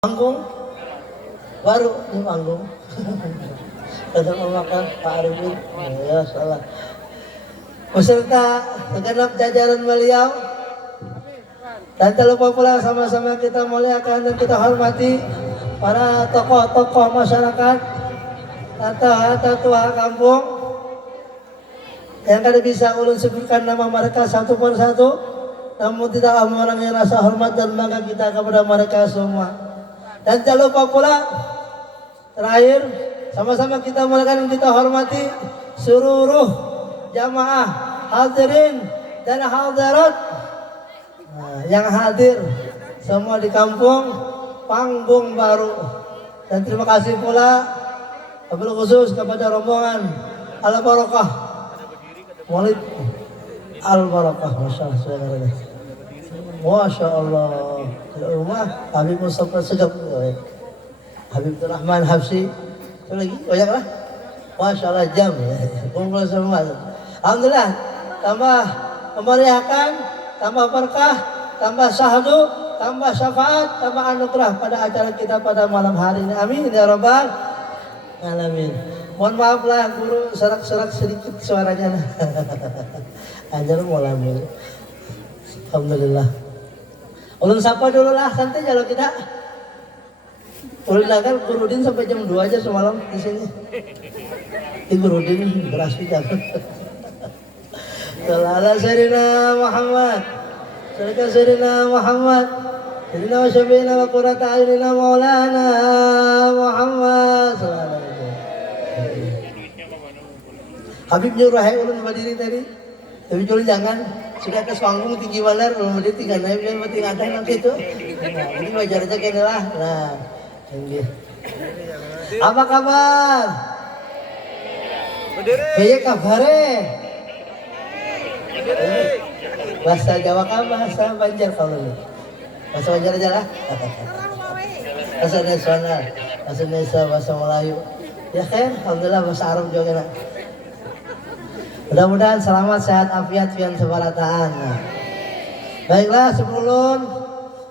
Panggung baru di panggung. Ada memakan Pak Arifin, ya salah. Beserta segenap jajaran beliau, dan tak lupa pula sama-sama kita muliakan dan kita hormati para tokoh-tokoh masyarakat atau tua kampung yang kada bisa ulun sebutkan nama mereka satu persatu, namun tidak mengurangi rasa hormat dan bangga kita kepada mereka semua. Dan jangan lupa pula terakhir sama-sama kita muliakan dan kita hormati seluruh jamaah hadirin dan hadirat yang hadir semua di kampung Panggung Baru. Dan terima kasih pula wabil khusus kepada rombongan Al Barakah Maulid Al Barakah. Masya Allah. Rumah Habib Mustafa Segap, Habib Rahman Habsi, itu lagi banyak lah. Masya Allah jam, kumpul semua. Alhamdulillah, tambah memeriahkan, tambah berkah, tambah syahdu, tambah syafaat, tambah anugerah pada acara kita pada malam hari ini. Amin ya Rabbal Alamin. Mohon maaf lah guru, serak-serak sedikit suaranya. Ajar mulai. Alhamdulillah. Ulun sapa dulu lah, santai kalau kita. Ulun kan Gurudin sampai jam 2 aja semalam di sini. Di Gurudin beras kita. Sallallahu Sayyidina Muhammad. Sallallahu Sayyidina Muhammad. Sayyidina wa syafi'ina wa qurrata a'yunina maulana Muhammad. Habib nyuruh ulun berdiri tadi. Tapi ulun jangan. Sudah ke panggung tinggi balar, belum ada tinggal naik dan mati ada nanti itu. Nah, ini wajar aja kayaknya lah. Nah, ini. Apa kabar? Kayak kabare. Bahasa Jawa kah bahasa Banjar kalau ini? Bahasa Banjar aja lah. Bahasa nasional, bahasa Indonesia, bahasa Melayu. Ya kan, alhamdulillah bahasa Arab juga nak. Mudah-mudahan selamat, sehat, afiat, pian sebarataan. Baiklah, sebelum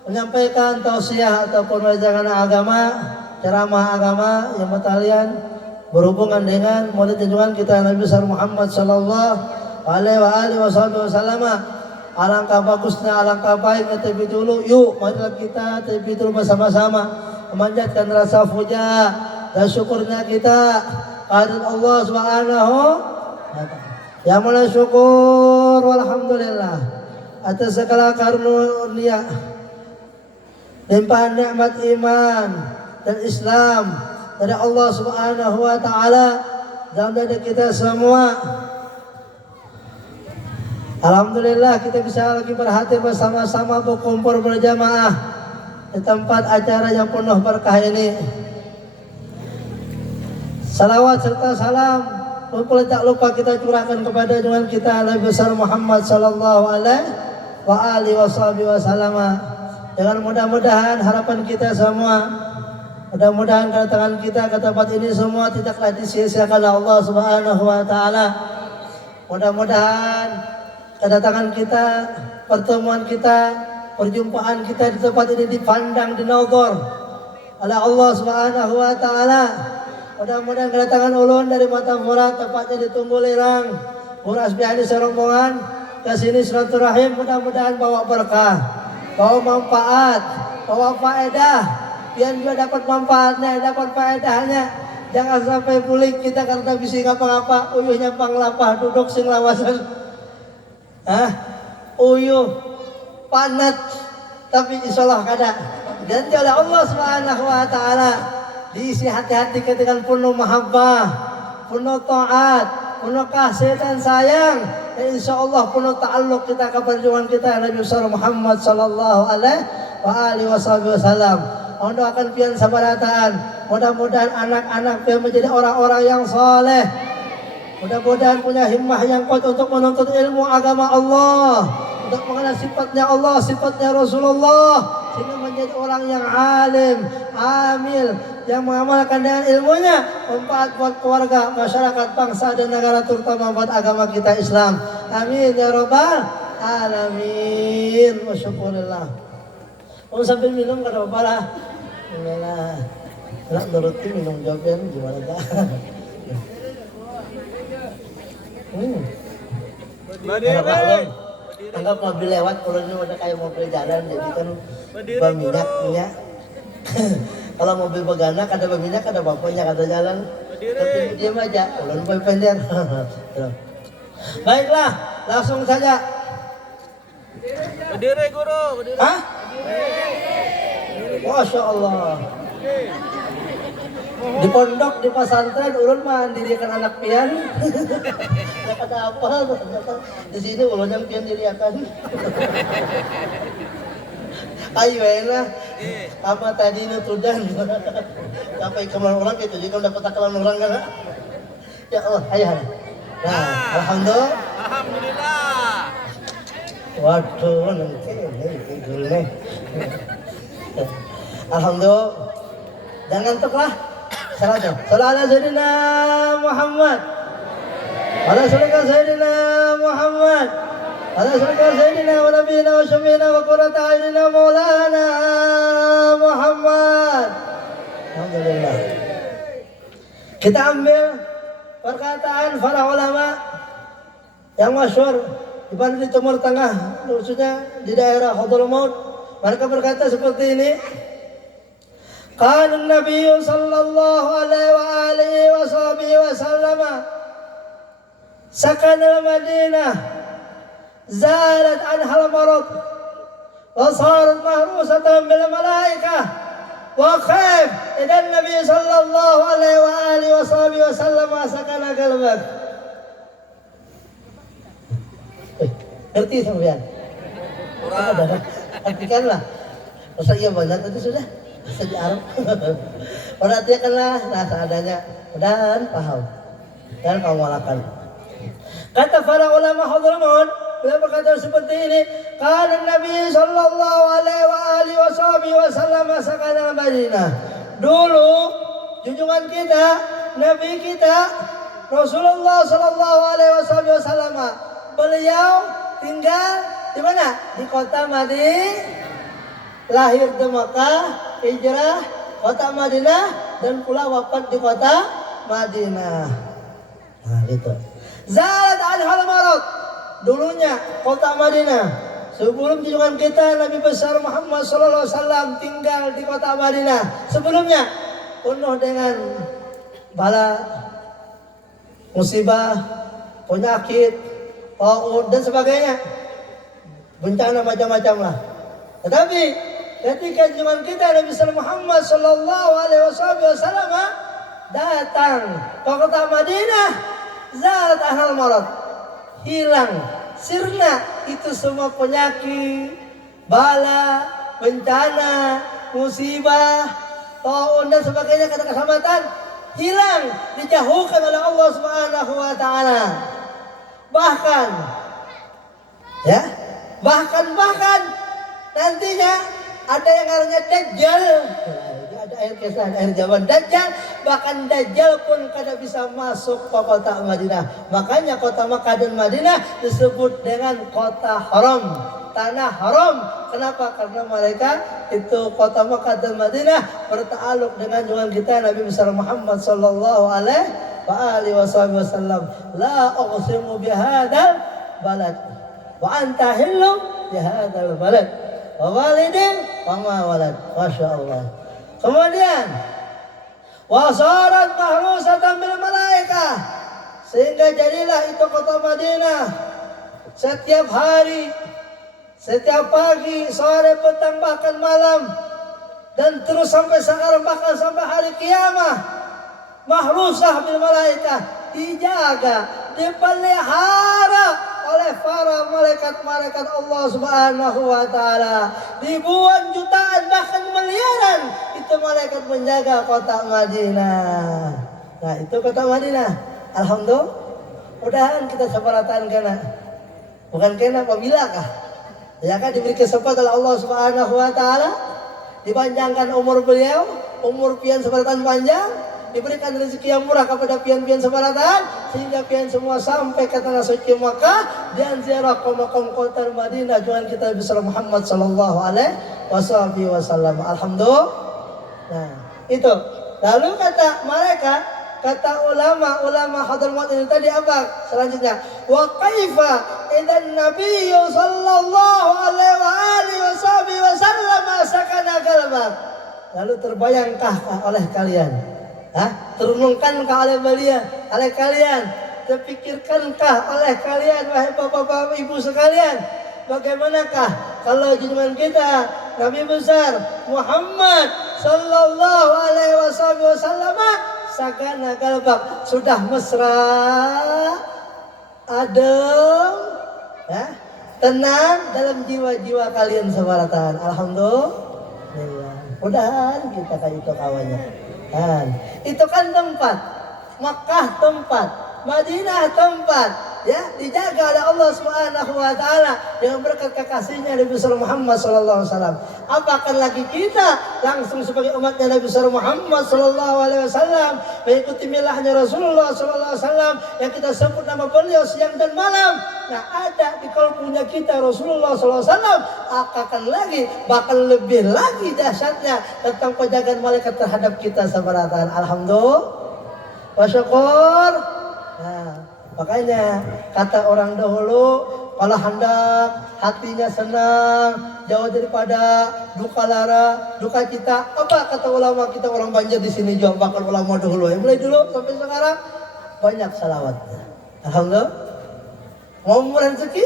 menyampaikan tausiah ataupun wejangan agama, ceramah agama yang bertalian berhubungan dengan maulid junjungan kita Nabi besar Muhammad sallallahu alaihi wasallam. Alangkah bagusnya, alangkah baiknya tapi dulu yuk marilah kita tapi dulu bersama-sama memanjatkan rasa puja dan syukurnya kita kehadirat Allah Subhanahu wa ta'ala. Ya mulai syukur walhamdulillah atas segala karunia limpahan nikmat iman dan Islam dari Allah Subhanahu wa ta'ala dalam diri kita semua. Alhamdulillah kita bisa lagi berhati bersama-sama berkumpul berjamaah di tempat acara yang penuh berkah ini. Salawat serta salam tak lupa kita curahkan kepada junjungan kita Nabi besar Muhammad sallallahu alaihi wasallam. Dengan mudah-mudahan harapan kita semua, mudah-mudahan kedatangan kita ke tempat ini semua tidaklah disia-siakan Allah Subhanahu wa taala. Mudah-mudahan kedatangan kita, pertemuan kita, perjumpaan kita di tempat ini dipandang dinodor oleh Allah Subhanahu wa taala. Mudah-mudahan kedatangan ulun dari Mata Murad tepatnya ditunggu lirang Muras Bihani serombongan ke sini silaturahim, mudah-mudahan bawa berkah, bawa manfaat, bawa faedah. Biar juga dapat manfaatnya, dapat faedahnya. Jangan sampai pulik kita karena bisa ngapa-ngapa, uyuhnya panglapah duduk sing lawasan. Uyuh panat tapi insyaallah kada. Dan oleh Allah Subhanahu wa taala diisi hati-hati kita dengan penuh mahabbah, penuh taat, penuh kasih dan sayang. Dan insya Allah penuh ta'alluq kita kepada junjungan kita Nabi besar Muhammad sallallahu alaihi wasallam. Doakan pian sabarataan. Mudah-mudahan anak-anak pian menjadi orang-orang yang soleh. Mudah-mudahan punya himmah yang kuat untuk menuntut ilmu agama Allah, untuk mengenal sifatnya Allah, sifatnya Rasulullah, sehingga menjadi orang yang alim, amil, yang mengamalkan dengan ilmunya manfaat buat keluarga, masyarakat, bangsa dan negara, terutama buat agama kita Islam. Amin ya Rabbal Alamin. Wasyukurillah. Sambil minum kada apa-apa lah. Nah, nak nurutin minum jawabnya gimana dah? Anggap mobil lewat, kalau ini udah kayak mobil jalan, jadi kan berminyak. Kalau mobil begana, ada berminyak, ada bapaknya, ada jalan. Tapi diam aja, kalau boy pendek. Baiklah, langsung saja. Berdiri guru, berdiri. Hah? Masya Allah. Di pondok, di pesantren, ulun mandirikan anak pian. Ya kata apa? Di sini ulun yang pian diriakan. Ayo enak. Apa tadi nutudan? Sampai kemana orang itu juga dapat takalan orang kan? Ya Allah, ayo. Nah, alhamdulillah. Alhamdulillah. Waduh, nanti ini. Alhamdulillah. Jangan ngantuklah. Salatnya. Salat ala Sayyidina Muhammad. Ala Sayyidina Muhammad. Ala Sayyidina wa nabiyina wa syafiina wa qurrata a'yunina maulana Muhammad. Alhamdulillah. Kita ambil perkataan para ulama yang masyhur di Timur Tengah, maksudnya di daerah Hadramaut. Mereka berkata seperti ini. Qala Nabi sallallahu alaihi wa sallam sakan al-Madinah zalat anha al-marad wa sarat mahrusatan bil malaikah wa khaif idan Nabi sallallahu alaihi wa sallam sakana qalbak. Ngerti sampean? Ada. Artikanlah. Masa iya banyak tadi sudah. Saja Arab. Perhatikanlah nah seadanya dan paham dan pengualakan. Kata para ulama Hadramaut, beliau berkata seperti ini, kana Nabi sallallahu alaihi wasallam sakana Madinah. Dulu junjungan kita, Nabi kita Rasulullah sallallahu alaihi wasallam beliau tinggal di mana? Di kota Madinah. Lahir di Makkah, hijrah kota Madinah dan pula wafat di kota Madinah. Nah, gitu. Zalat anhal marad. Dulunya kota Madinah. Sebelum junjungan kita Nabi besar Muhammad sallallahu alaihi wasallam tinggal di kota Madinah. Sebelumnya penuh dengan bala, musibah, penyakit, taun dan sebagainya. Bencana macam-macam lah. Tetapi ketika zaman kita Nabi Muhammad sallallahu alaihi wasallam datang ke kota Madinah, zalat ahlul marad, hilang, sirna itu semua penyakit, bala, bencana, musibah, taun dan sebagainya, kata keselamatan hilang, dijauhkan oleh Allah Subhanahu wa taala. Bahkan nantinya ada yang namanya Dajjal. Ada air kisah, air zaman Dajjal. Bahkan Dajjal pun kada bisa masuk ke kota Madinah. Makanya kota Makkah dan Madinah disebut dengan kota haram, tanah haram. Kenapa? Karena mereka itu kota Makkah dan Madinah bertakluk dengan junjungan kita Nabi besar Muhammad sallallahu alaihi wasallam. La uqsimu bihadzal balad wa anta hillu bihadzal balad. Walidin wa ma walad. Masya Allah. Kemudian wasarat mahrusatan bil malaikah, sehingga jadilah itu kota Madinah setiap hari, setiap pagi, sore, petang, bahkan malam, dan terus sampai sekarang, bahkan sampai hari kiamat, mahrusah bil malaikah, dijaga, dipelihara oleh para malaikat-malaikat Allah Subhanahu wa taala. Ribuan, jutaan, bahkan miliaran itu malaikat menjaga kota Madinah. Nah, itu kota Madinah. Alhamdulillah. Mudahan kita separatan kena. Bukan kena apabila ya kan diberi kesempatan oleh Allah Subhanahu wa taala, dipanjangkan umur beliau, umur pian separatan panjang, diberikan rezeki yang murah kepada pian-pian sebaratan, sehingga pian semua sampai ke tanah suci Makkah dan ziarah ke makam kota Madinah junjungan kita besar Muhammad sallallahu alaihi wasallam. Alhamdulillah. Nah, itu. Lalu kata ulama Hadramaut ini tadi apa? Selanjutnya, wa kaifa idan nabiyyu sallallahu alaihi wasallam sakana qalbak. Lalu terbayangkah oleh kalian? Terunungkankah oleh kalian? Terpikirkankah oleh kalian wahai bapak-bapak ibu sekalian? Bagaimanakah kalau junjungan kita Nabi besar Muhammad sallallahu alaihi wasallam sakana qalbak sudah mesra, adem, tenang dalam jiwa-jiwa kalian sebaratan. Alhamdulillah. Mudah-mudahan kita kayak itu kawannya. Itu kan tempat Makkah, tempat Madinah, tempat dijaga oleh Allah Subhanahu wa taala dengan berkat kekasihnya Nabi besar Muhammad sallallahu alaihi wasallam. Apakah lagi kita langsung sebagai umatnya Nabi besar Muhammad sallallahu alaihi wasallam mengikuti milahnya Rasulullah sallallahu alaihi wasallam yang kita sebut nama beliau siang dan malam. Nah, ada di kalbunya kita Rasulullah sallallahu alaihi wasallam, akan lagi bahkan lebih lagi dahsyatnya tentang penjagaan malaikat terhadap kita sebaratan. Alhamdulillah wa syukur. Makanya kata orang dahulu, kalau hendak hatinya senang, jauh daripada duka lara, duka cita. Apa kata ulama kita orang Banjar di sini juga, bahkan ulama dahulu mulai dulu sampai sekarang banyak salawat. Alhamdulillah. Mau murah rezeki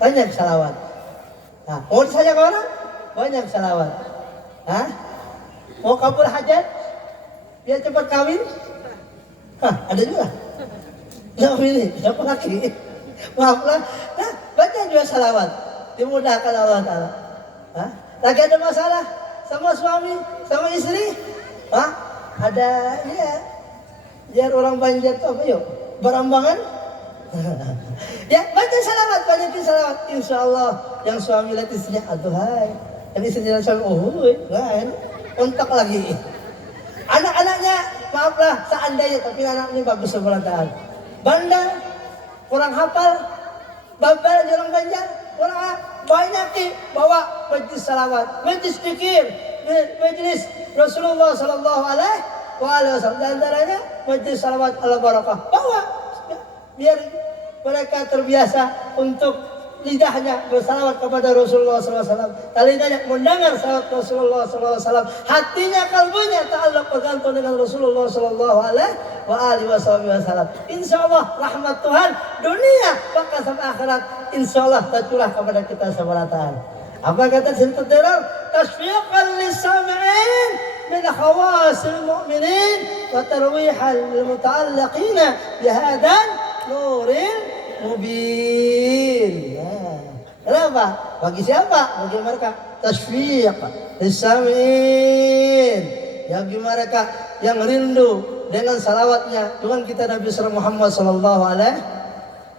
banyak salawat. Mau disayang orang banyak salawat. Mau kabul hajat biar cepat kawin, ada juga. Yang ini, siapa lagi? Maaflah, baca juga salawat, dimudahkan Allah Ta'ala. Lagi ada masalah sama suami, sama istri, ada biar orang Banjar itu apa yuk? Berambangan. Baca salawat, banyakin salawat. Insya Allah yang suami lihat istrinya, aduhai, yang istrinya lihat suami, kontak lagi. Anak-anaknya, maaflah, seandainya, tapi anak ini bagus seberataan. Bandar, kurang hafal, babal di orang Banjar, kurang banyak bawa majlis salawat, majlis zikir, majlis Rasulullah sallallahu alaihi wasallam. Dan antaranya majlis salawat ala barakah. Bawa biar mereka terbiasa untuk lidahnya bersalawat kepada Rasulullah SAW, telinganya mendengar salawat Rasulullah SAW, hatinya kalbunya ta'alluq bergantung dengan Rasulullah SAW. Insya Allah rahmat Tuhan dunia bahkan sampai akhirat insya Allah tercurah kepada kita sebaratan. Apa kata Sintu Teror? Tasfiqan lis-sami'in min khawasil mu'minin wa tarwihan lil muta'alliqina bihadan nuril mubin. Kenapa? Bagi siapa? Bagi mereka tasfiq lis-sami'in, bagi mereka yang rindu dengan salawatnya dengan kita Nabi Muhammad sallallahu alaihi.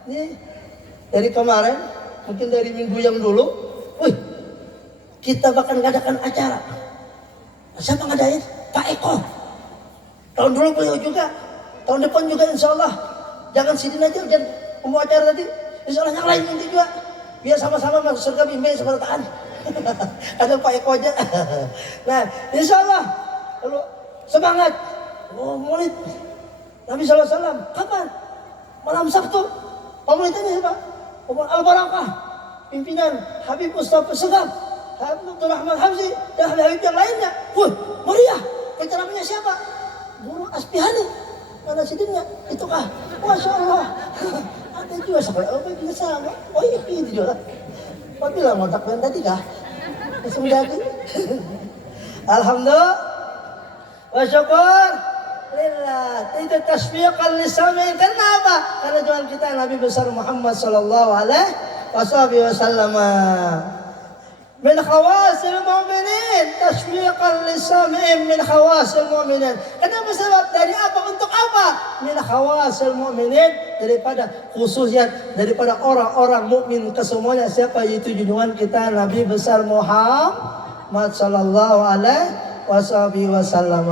Ini dari kemarin, mungkin dari minggu yang dulu, kita bahkan ngadakan acara. Siapa ngadain? Pak Eko. Tahun dulu beliau juga, tahun depan juga insya Allah. Jangan sidin aja, jangan membawa acara tadi. Insya Allah yang lain nanti juga. Biar sama-sama masuk surga bimbing sebertaan. Ada Pak Eko aja. Nah, insya Allah. Lalu semangat. Maulid Nabi SAW. Kapan? Malam Sabtu. Maulidnya siapa? Al-Barakah. Pimpinan Habib Mustafa Segaf, Habib Rahman Hamzi, dan Habib yang lainnya. Meriah. Penceramanya siapa? Guru Aspihani. Mana sidinnya? Itu kah? Masya Allah. Ada juga sampai apa sama. Itu juga. Kau bilang ngotak yang tadi kah? Langsung jadi. Alhamdulillah. Wa syukur lillah. Itu tasfiqan lis-sami'. Kenapa? Karena Tuhan kita Nabi besar Muhammad sallallahu alaihi wasallam. Min khawasil mu'minin, tasfiqan lis-sami'in min khawasil mu'minin. Kenapa sebab? Dari apa? Untuk apa? Min khawasil mu'minin, daripada khususnya daripada orang-orang mukmin kesemuanya. Siapa? Yaitu junjungan kita Nabi besar Muhammad sallallahu alaihi wasallam.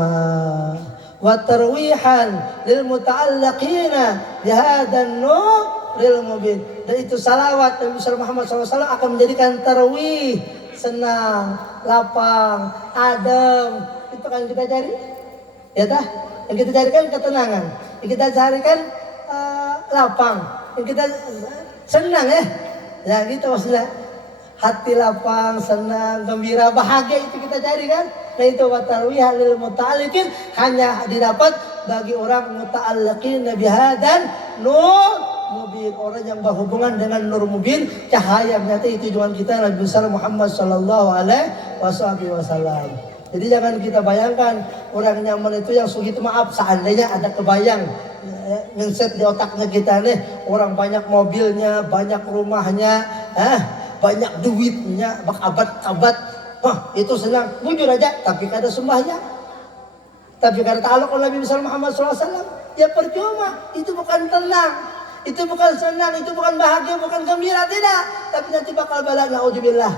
Wa tarwihan lil muta'allaqina bihadan nuril mubin. Dan itu salawat Nabi besar Muhammad SAW akan menjadikan tarwih, senang, lapang, adem. Itu kan yang kita cari. Ya dah, yang kita carikan ketenangan, yang kita carikan lapang, yang kita senang ya. Ya gitu maksudnya. Hati lapang, senang, gembira, bahagia itu kita cari kan. Nah itu watarwiyah lil muta'alliqin hanya didapat bagi orang muta'alliqin bihadan nur mubin, orang yang berhubungan dengan nur mubin, cahaya nyata. Itu tujuan kita Nabi besar Muhammad sallallahu alaihi wasallam. Jadi jangan kita bayangkan orang nyaman itu yang sugi itu, maaf, seandainya ada kebayang ngeset di otaknya kita nih, orang banyak mobilnya, banyak rumahnya, banyak duitnya, abad-abad, itu senang, bujur aja, tapi kada sembahnya, tapi kada ta'aluk oleh Nabi besar Muhammad SAW, ya percuma, itu bukan tenang, itu bukan senang, itu bukan bahagia, bukan gembira, tidak, tapi nanti bakal bala, na'udzubillah.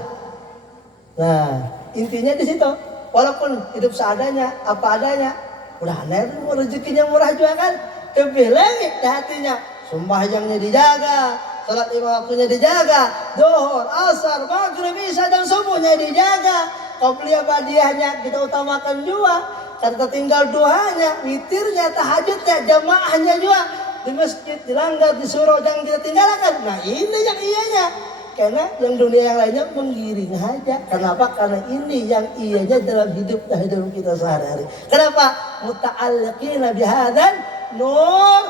Nah, intinya di situ, walaupun hidup seadanya, apa adanya, udah aneh, rezekinya murah juga kan, lebih lagi di hatinya, sembahyangnya dijaga, salat 5 waktunya dijaga, zuhur, asar, maghrib, isya dan subuhnya dijaga, qobliyah badiahnya kita utamakan juga, kata tinggal duhanya, witirnya, tahajudnya, jamaahnya juga di masjid, di langgar, di surau jangan kita tinggalkan. Nah ini yang iyanya, karena yang dunia yang lainnya menggiring aja. Kenapa? Karena ini yang iyanya dalam hidup kita sehari-hari. Kenapa? Muta'alliqina bihadan nurul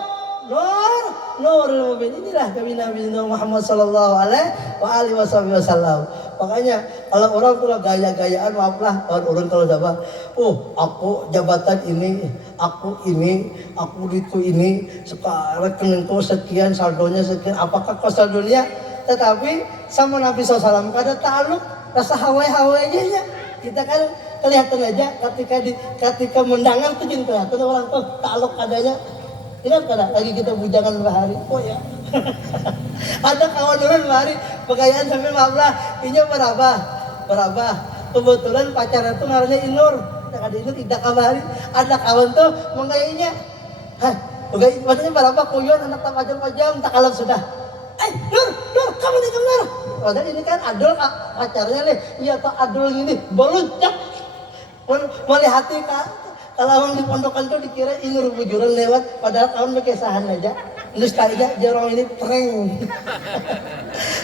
mubin. Inilah kami Nabi Muhammad sallallahu alaihi wasallam. Makanya kalau orang tuh gaya-gayaan, maaflah orang kalau jawab, aku jabatan ini, aku itu ini, sekarang rekeningku sekian, saldonya sekian, apakah kau saldonya? Tetapi sama Nabi SAW kada ta'aluk, rasa hawa-hawanya ya. Kita kan kelihatan aja ketika mendangan tuh jin kelihatan orang tuh ta'aluk adanya. Ingat kada lagi kita bujangan bahari. Oh ya. Ada kawan orang bahari pegayaan sampai maaflah, inya berapa. Kebetulan pacarnya tuh ngarannya Inur. Ada Inur tidak kabari. Ada kawan tuh menggayainya. Pegayaan padanya berapa kuyon anak tak pajam tak kalap sudah. Nur, kamu nih Nur. Padahal ini kan Adul pacarnya nih. Iya toh Adul ini beluncak. Melihati kalau orang di pondokan tuh dikira Inur bujuran lewat, padahal kawan berkesahan aja. Terus kayaknya jorong ini prank.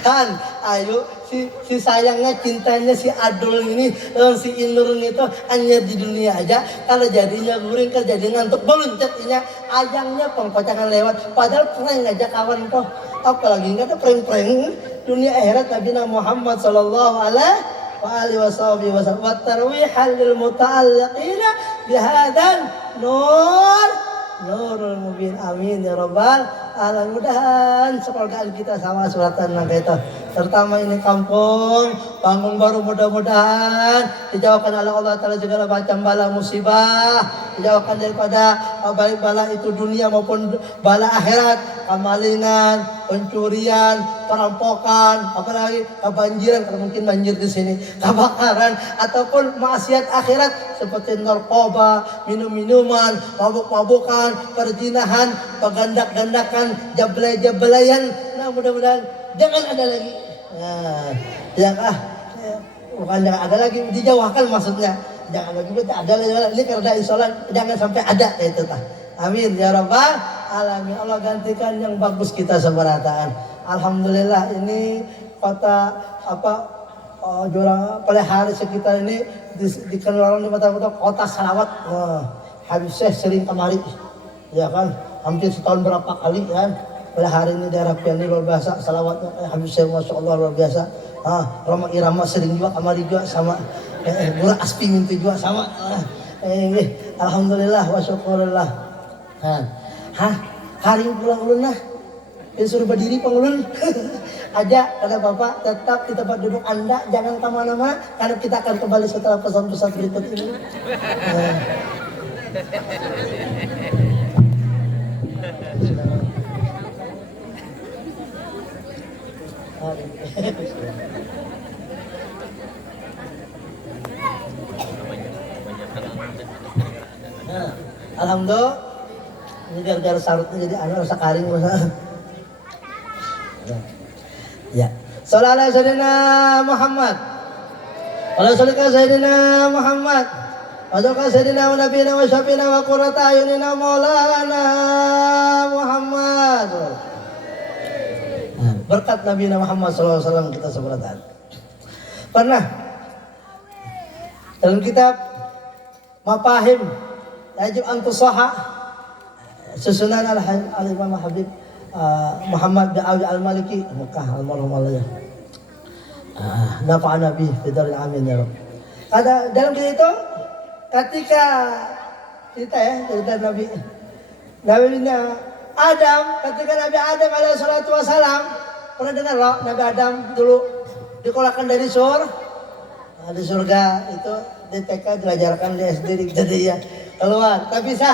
Han, ayo si sayangnya cintanya si Adul ini si Inur itu hanya di dunia aja. Kalau jadinya guring kan jadi ngantuk beluncatnya ayangnya pengkocakan lewat, padahal prank aja kawan tuh. Apalagi enggak ada prank-prank dunia akhirat Nabi Muhammad sallallahu alaihi wasallam. Wa tarwihal lil muta'alliqina bihadan nurul mubin. Amin ya rabbal alamin. Mudahan sekolahkan kita sama suratan kita. Terutama ini kampung bangun baru, mudah-mudahan dijauhkan oleh Allah Ta'ala segala macam bala musibah, dijauhkan daripada baik bala itu dunia maupun bala akhirat, kemalingan, pencurian, perampokan, apalagi kebanjiran, kalau mungkin banjir di sini, kebakaran ataupun maksiat akhirat seperti narkoba, minum-minuman, mabuk-mabukan, perzinahan, pegandak-gandakan, jablay-jablayan. Nah mudah-mudahan jangan ada lagi. Nah, bukan jangan ada lagi, dijauhkan maksudnya. Jangan lagi ada lagi. Ini karena insyaallah jangan sampai ada itu tah. Amin ya rabbal alamin. Allah gantikan yang bagus kita semerataan. Alhamdulillah ini kota juara pelihara sekitar ini dikenal orang di mata-mata kota salawat. Habib Syekh sering kemari. Ya kan? Hampir setahun berapa kali kan? Pada hari ini daerah Piani luar biasa, salawatnya Habib Syekh Masya Allah luar biasa. Rama Irama sering juga kamari juga sama. Murah Aspi minta juga sama. Alhamdulillah wa syukurillah. Hari pulang ulun lah. Suruh berdiri pengulun. Aja kata Bapak tetap di tempat duduk Anda, jangan kemana-mana karena kita akan kembali setelah pesan-pesan berikut ini. Alhamdulillah ini gara-gara sarutnya jadi anak rasa karing ya. Sallallahu alaihi Muhammad. Allahumma shalli ala sayyidina Muhammad. Wa sayyidina wa nabiyina wa syafiina wa qurrata ayunina maulana Muhammad. Berkat Nabi Muhammad SAW kita seberatan. Pernah dalam kitab Mafahim Yajib Antusaha susunan al-Imam Habib Muhammad bin Awi al-Maliki Mekah almarhum Allah. Nafa'ana bi fidal amin ya Rabb. Ada dalam kita itu ketika cerita Nabi Adam, ketika Nabi Adam alaihi salatu wasalam, pernah dengar loh Nabi Adam dulu dikeluarkan dari di surga itu di TK diajarkan di SD jadi ya keluar, tapi sah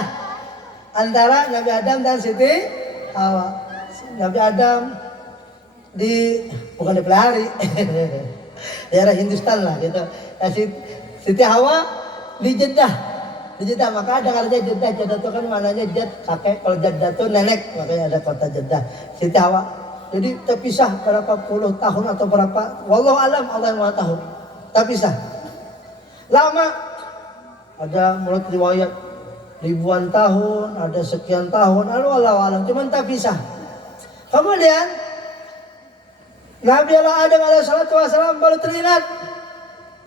antara Nabi Adam dan Siti Hawa. Nabi Adam bukan di pelari daerah Hindustan lah gitu. Siti Hawa di Jeddah, maka ada artinya Jeddah itu kan maknanya Jed kakek, kalau Jeddah itu nenek, makanya ada kota Jeddah. Siti Hawa jadi terpisah berapa puluh tahun atau berapa, wallahu alam, Allah yang maha tahu, terpisah lama, ada menurut riwayat ribuan tahun, ada sekian tahun, wallahu alam, cuman terpisah. Kemudian Nabi Adam alaihi salatu wasallam baru teringat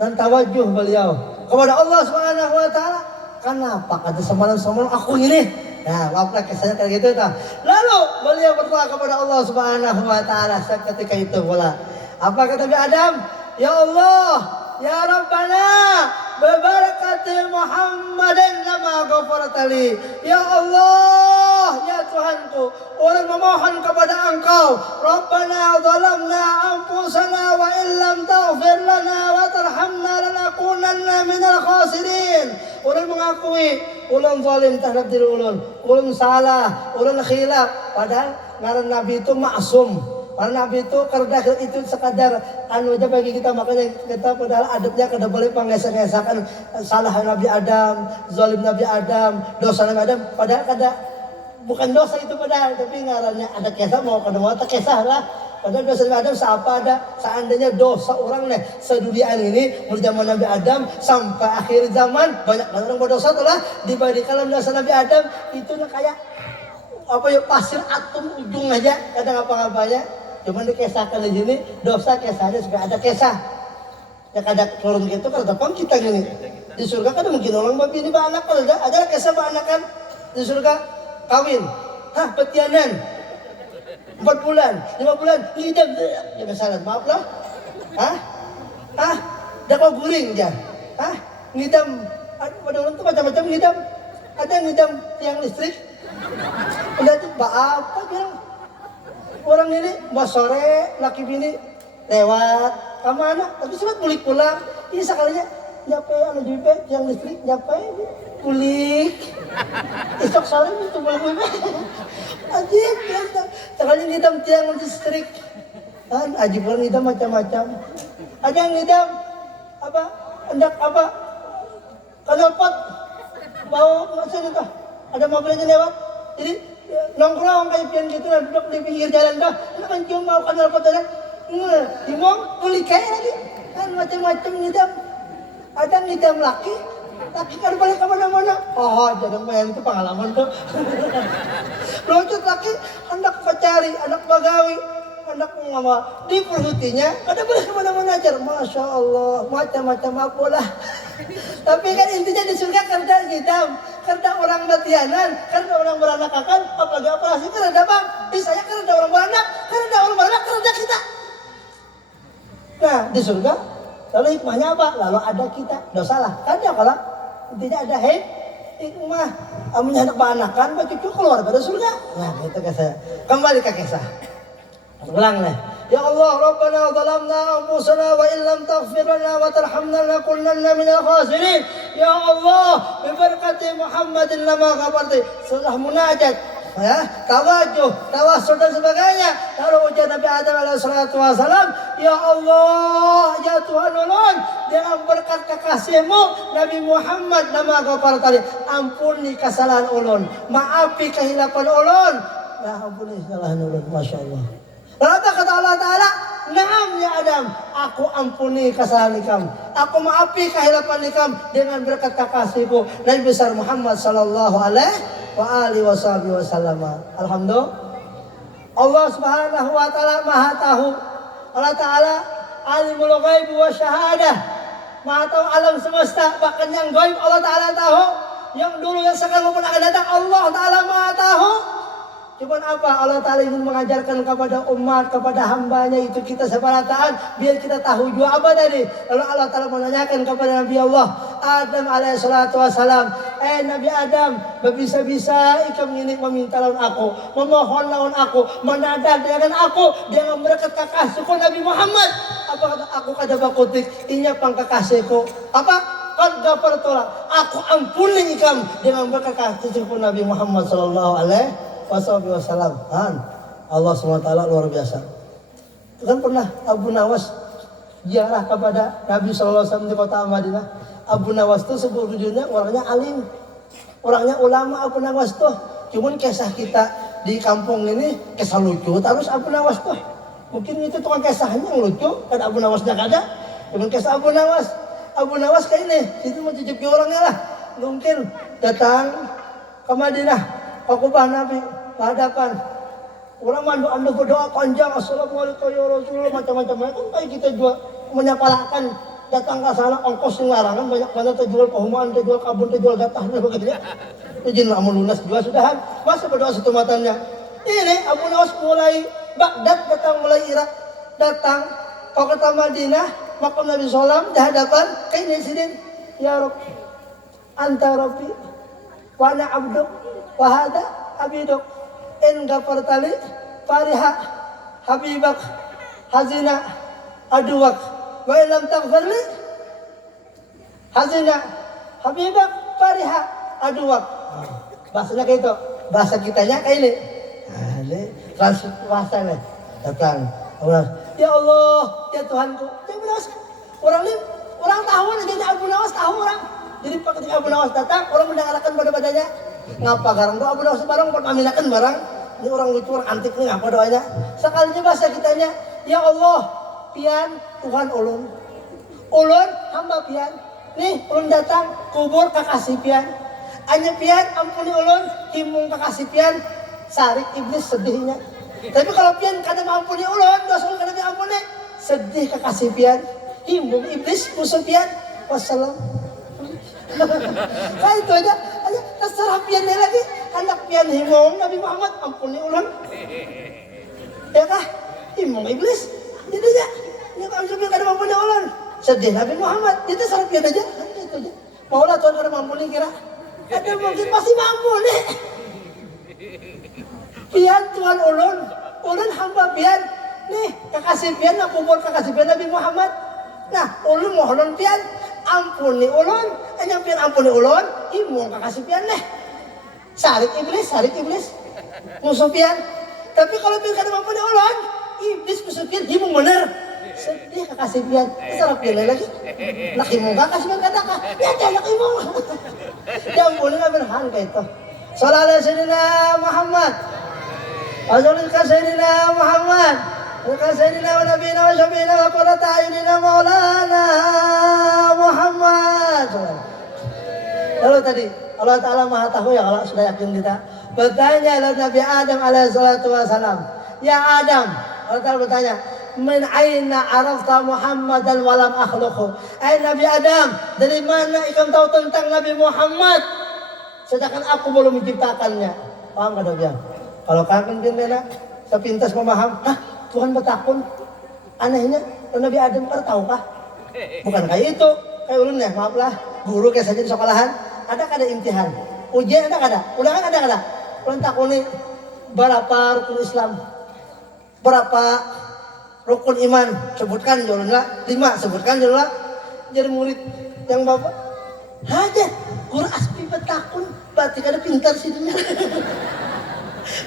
dan tawajuh beliau kepada Allah Subhanahu wa taala. Kenapa kata semalam aku ini? Nah, maaflah kisahnya kayak gitu tah. Lalu beliau berdoa kepada Allah Subhanahu wa taala ketika itu pula. Apa kata Nabi Adam? Ya Allah, ya Rabbana, bebarakati Muhammadin lama ghafartali. Ya Allah, ya Tuhanku, orang memohon kepada Engkau. Rabbana zalamna anfusana wa illam taghfir lana wa tarhamna lanakunanna minal khasirin. Orang mengakui ulun zalim terhadap diri ulun salah, ulun khilaf. Padahal ngaran Nabi itu maksum. Karena Nabi itu karena itu sekadar anu aja bagi kita, makanya kita padahal adabnya kada boleh pengesak-ngesakan salah Nabi Adam, zalim Nabi Adam, dosa Nabi Adam. Padahal kada bukan dosa itu padahal, tapi ngarannya ada kisah mau kada mau tak kisah lah. Padahal dosa Nabi Adam siapa ada, seandainya dosa orang nih sedulian ini mulai zaman Nabi Adam sampai akhir zaman banyak orang berdosa telah dibandingkan dosa Nabi Adam itu kayak apa ya, pasir atom ujung aja, kadang apa-apanya. Cuman dikesahkan di sini dosa kisahnya sudah ada kisah. Ya kada turun gitu kada depan kita gini. Di surga kan mungkin orang babi ini anak kalau ada kisah anak kan di surga kawin. Petianan 4 bulan, 5 bulan, ngidam, ya masalah, maaf lah. Dah kau guring dia. Ngidam, pada orang tu macam-macam ngidam. Ada ngidam tiang listrik. Udah tu, apa bilang? Orang ini, mas sore, laki bini, lewat, kemana? Tapi sempat pulik pulang. Ini sekalinya, nyape, anu jipe, tiang listrik, nyape, pulik. Esok sore itu pulang. Ajib, sekali ngidam tiang listrik. Ajib orang ngidam macam-macam. Ada yang ngidam apa? Hendak apa? Kanalpot. Bawa mesin itu. Ada mobilnya lewat. Jadi nongkrong kayak pian gitu lah, duduk di pinggir jalan dah. Nak cium mau kanalpot ada. Timong kulit kayak lagi. Kan macam-macam ngidam. Ada ngidam laki kan balik kemana-mana. Jadi main itu pengalaman tuh. Loncat laki, anak pacari, anak bagawi, anak mama di perhutinya, ada boleh kemana-mana aja. Masya Allah, macam-macam apa lah. Tapi kan intinya di surga kerja hitam, kerja orang latihanan, kerja orang beranak akan, apalagi operasi kerja bang. Bisa ya kerja orang beranak kerja kita. Nah di surga, lalu hikmahnya apa? Lalu ada kita, dosa lah. Kan ya kalau intinya ada hikmah, anak banakan, cucu keluar pada surga. Nah itu kisah. Kembali ke kisah. Ulang nih. Ya Allah, Rabbana zalamna anfusana wa illam taghfir lana wa tarhamna lanakunanna minal khasirin. Ya Allah, biberkati Muhammadin lama ghafarti. Setelah munajat, ya, tawajuh, tawassul dan sebagainya. Lalu ujian Nabi Adam alaihi salatu wasalam, ya Allah, ya Tuhan ulun, dengan berkat kekasihmu Nabi Muhammad lama ghafarti. Ampuni kesalahan ulun, maafi kehilapan ulun. Ya ampuni kesalahan ulun, Masya Allah. Lalu kata Allah Ta'ala, Naam ya Adam, aku ampuni kesalahan ikam. Aku maafi kehilapan ikam dengan berkat kekasihku Nabi besar Muhammad sallallahu alaihi wasallam. Alhamdulillah. Allah Subhanahu wa taala Maha tahu. Allah taala alimul ghaib wa syahadah. Maha tahu alam semesta, bahkan yang gaib Allah taala tahu. Yang dulu yang sekarang maupun akan datang Allah taala Maha tahu. Cuman apa? Allah Ta'ala ingin mengajarkan kepada umat, kepada hambanya itu kita separataan biar kita tahu juga apa tadi. Lalu Allah Ta'ala menanyakan kepada Nabi Allah Adam alaihissalatu wassalam, Nabi Adam, bisa-bisa ikam ini meminta lawan aku, memohon lawan aku, menadak dengan aku, dengan berkat kekasihku Nabi Muhammad. Apa kata aku kata bakutik, inya pang kekasihku. Apa? Qad ghafartulah, aku ampuni ikam dengan berkat kekasihku Nabi Muhammad sallallahu alaihi wasallam. Allah SWT luar biasa. Kan pernah Abu Nawas ziarah kepada Nabi SAW di kota Madinah. Abu Nawas itu sebetulnya orangnya alim, orangnya ulama. Abu Nawas tuh cuman kisah kita di kampung ini kisah lucu terus Abu Nawas tuh. Mungkin itu tukang kisahnya yang lucu kan Abu Nawasnya ada. Cuman kisah Abu Nawas kayak ini itu mau cuci orangnya lah. Mungkin datang ke Madinah ke kubah Nabi hadapan orang mandu berdoa panjang, assalamualaikum ya Rasulullah, macam-macam kan kayak kita juga menyapalakan datang ke sana ongkos yang larangan banyak banget terjual pehumaan, terjual kabun, terjual gatah begitu ya. Izin amun lunas juga sudahan masa berdoa satu matanya. Ini Abu Nawas mulai Baghdad datang, mulai Irak datang ke kota Madinah makam Nabi Sallam di hadapan kayak ini sidin ya Rabb anta Rabbi wa ana abduk wa hada abiduk in gafartali fariha habibak hazina aduwak wa ilam taghfirli hazina habibak fariha aduwak. Bahasanya kayak itu, bahasa kitanya kayak ini. Ini translate bahasanya datang ya Allah ya Tuhanku ya Abu Nawas orang tahu aja Abu Nawas tahu orang. Jadi ketika Abu Nawas datang orang mendengarkan pada badannya ngapa garang doa Abu Nawas barang pertaminakan barang. Ini orang lucu orang antik nih ngapa doanya. Sekalinya bahasa kitanya ya Allah pian Tuhan ulun hamba pian nih ulun datang kubur kakasih pian anya pian ampuni ulun himung kakasih pian sarik iblis sedihnya. Tapi kalau pian kada mampuni ulun dosa ulun kada diampuni sedih kakasih pian himung iblis musuh pian wassalam. Nah itu aja terserah piannya lagi anak pian himung Nabi Muhammad ampuni ulun ya kah himung iblis jadinya ini kalau pian kada mampuni ulun sedih Nabi Muhammad itu terserah pian aja itu aja maulah Tuhan kada mampuni kira ada mungkin pasti mampuni pian Tuhan ulun hamba pian nih kekasih pian aku kubur kekasih pian Nabi Muhammad. Nah ulun mohon pian ampuni ulun hanya pian ampuni ulun imong kekasih pian nih sarik iblis musuh pian. Tapi kalau pian kada mampuni ulun iblis musuh pian imong bener sedih kekasih pian terserah pian lagi nak imong kekasih pian kata kah ya nak imong ya ampuni lah berhan kayak itu. Sallallahu alaihi Muhammad Azalika Sayyidina Muhammad Azalika Sayyidina wa Nabina wa Syafi'ina wa Qurrata A'yunina Maulana Muhammad. Lalu tadi Allah Ta'ala Maha tahu ya Allah sudah yakin kita. Bertanya lalu Nabi Adam alaihissalatu wassalam, ya Adam, Allah Ta'ala bertanya, min aina arafta Muhammadan walam akhluqhu. Nabi Adam, dari mana ikam tahu tentang Nabi Muhammad sedangkan aku belum menciptakannya? Paham kada biang? Kalau kalian gimana? Sepintas memaham, Tuhan bertakun. Anehnya, Nabi Adam kan tahu kah? Bukan kayak itu, kayak ulun ya, maaflah. Guru kayak saja di sekolahan, ada kada imtihan, ujian ada kada, ulangan ada kada. Ulun takuni berapa rukun Islam, berapa rukun iman, sebutkan ulun lah. 5 sebutkan ulun lah. Jadi murid yang bapak, aja guru aspi bertakun, berarti kada pintar sih dunia.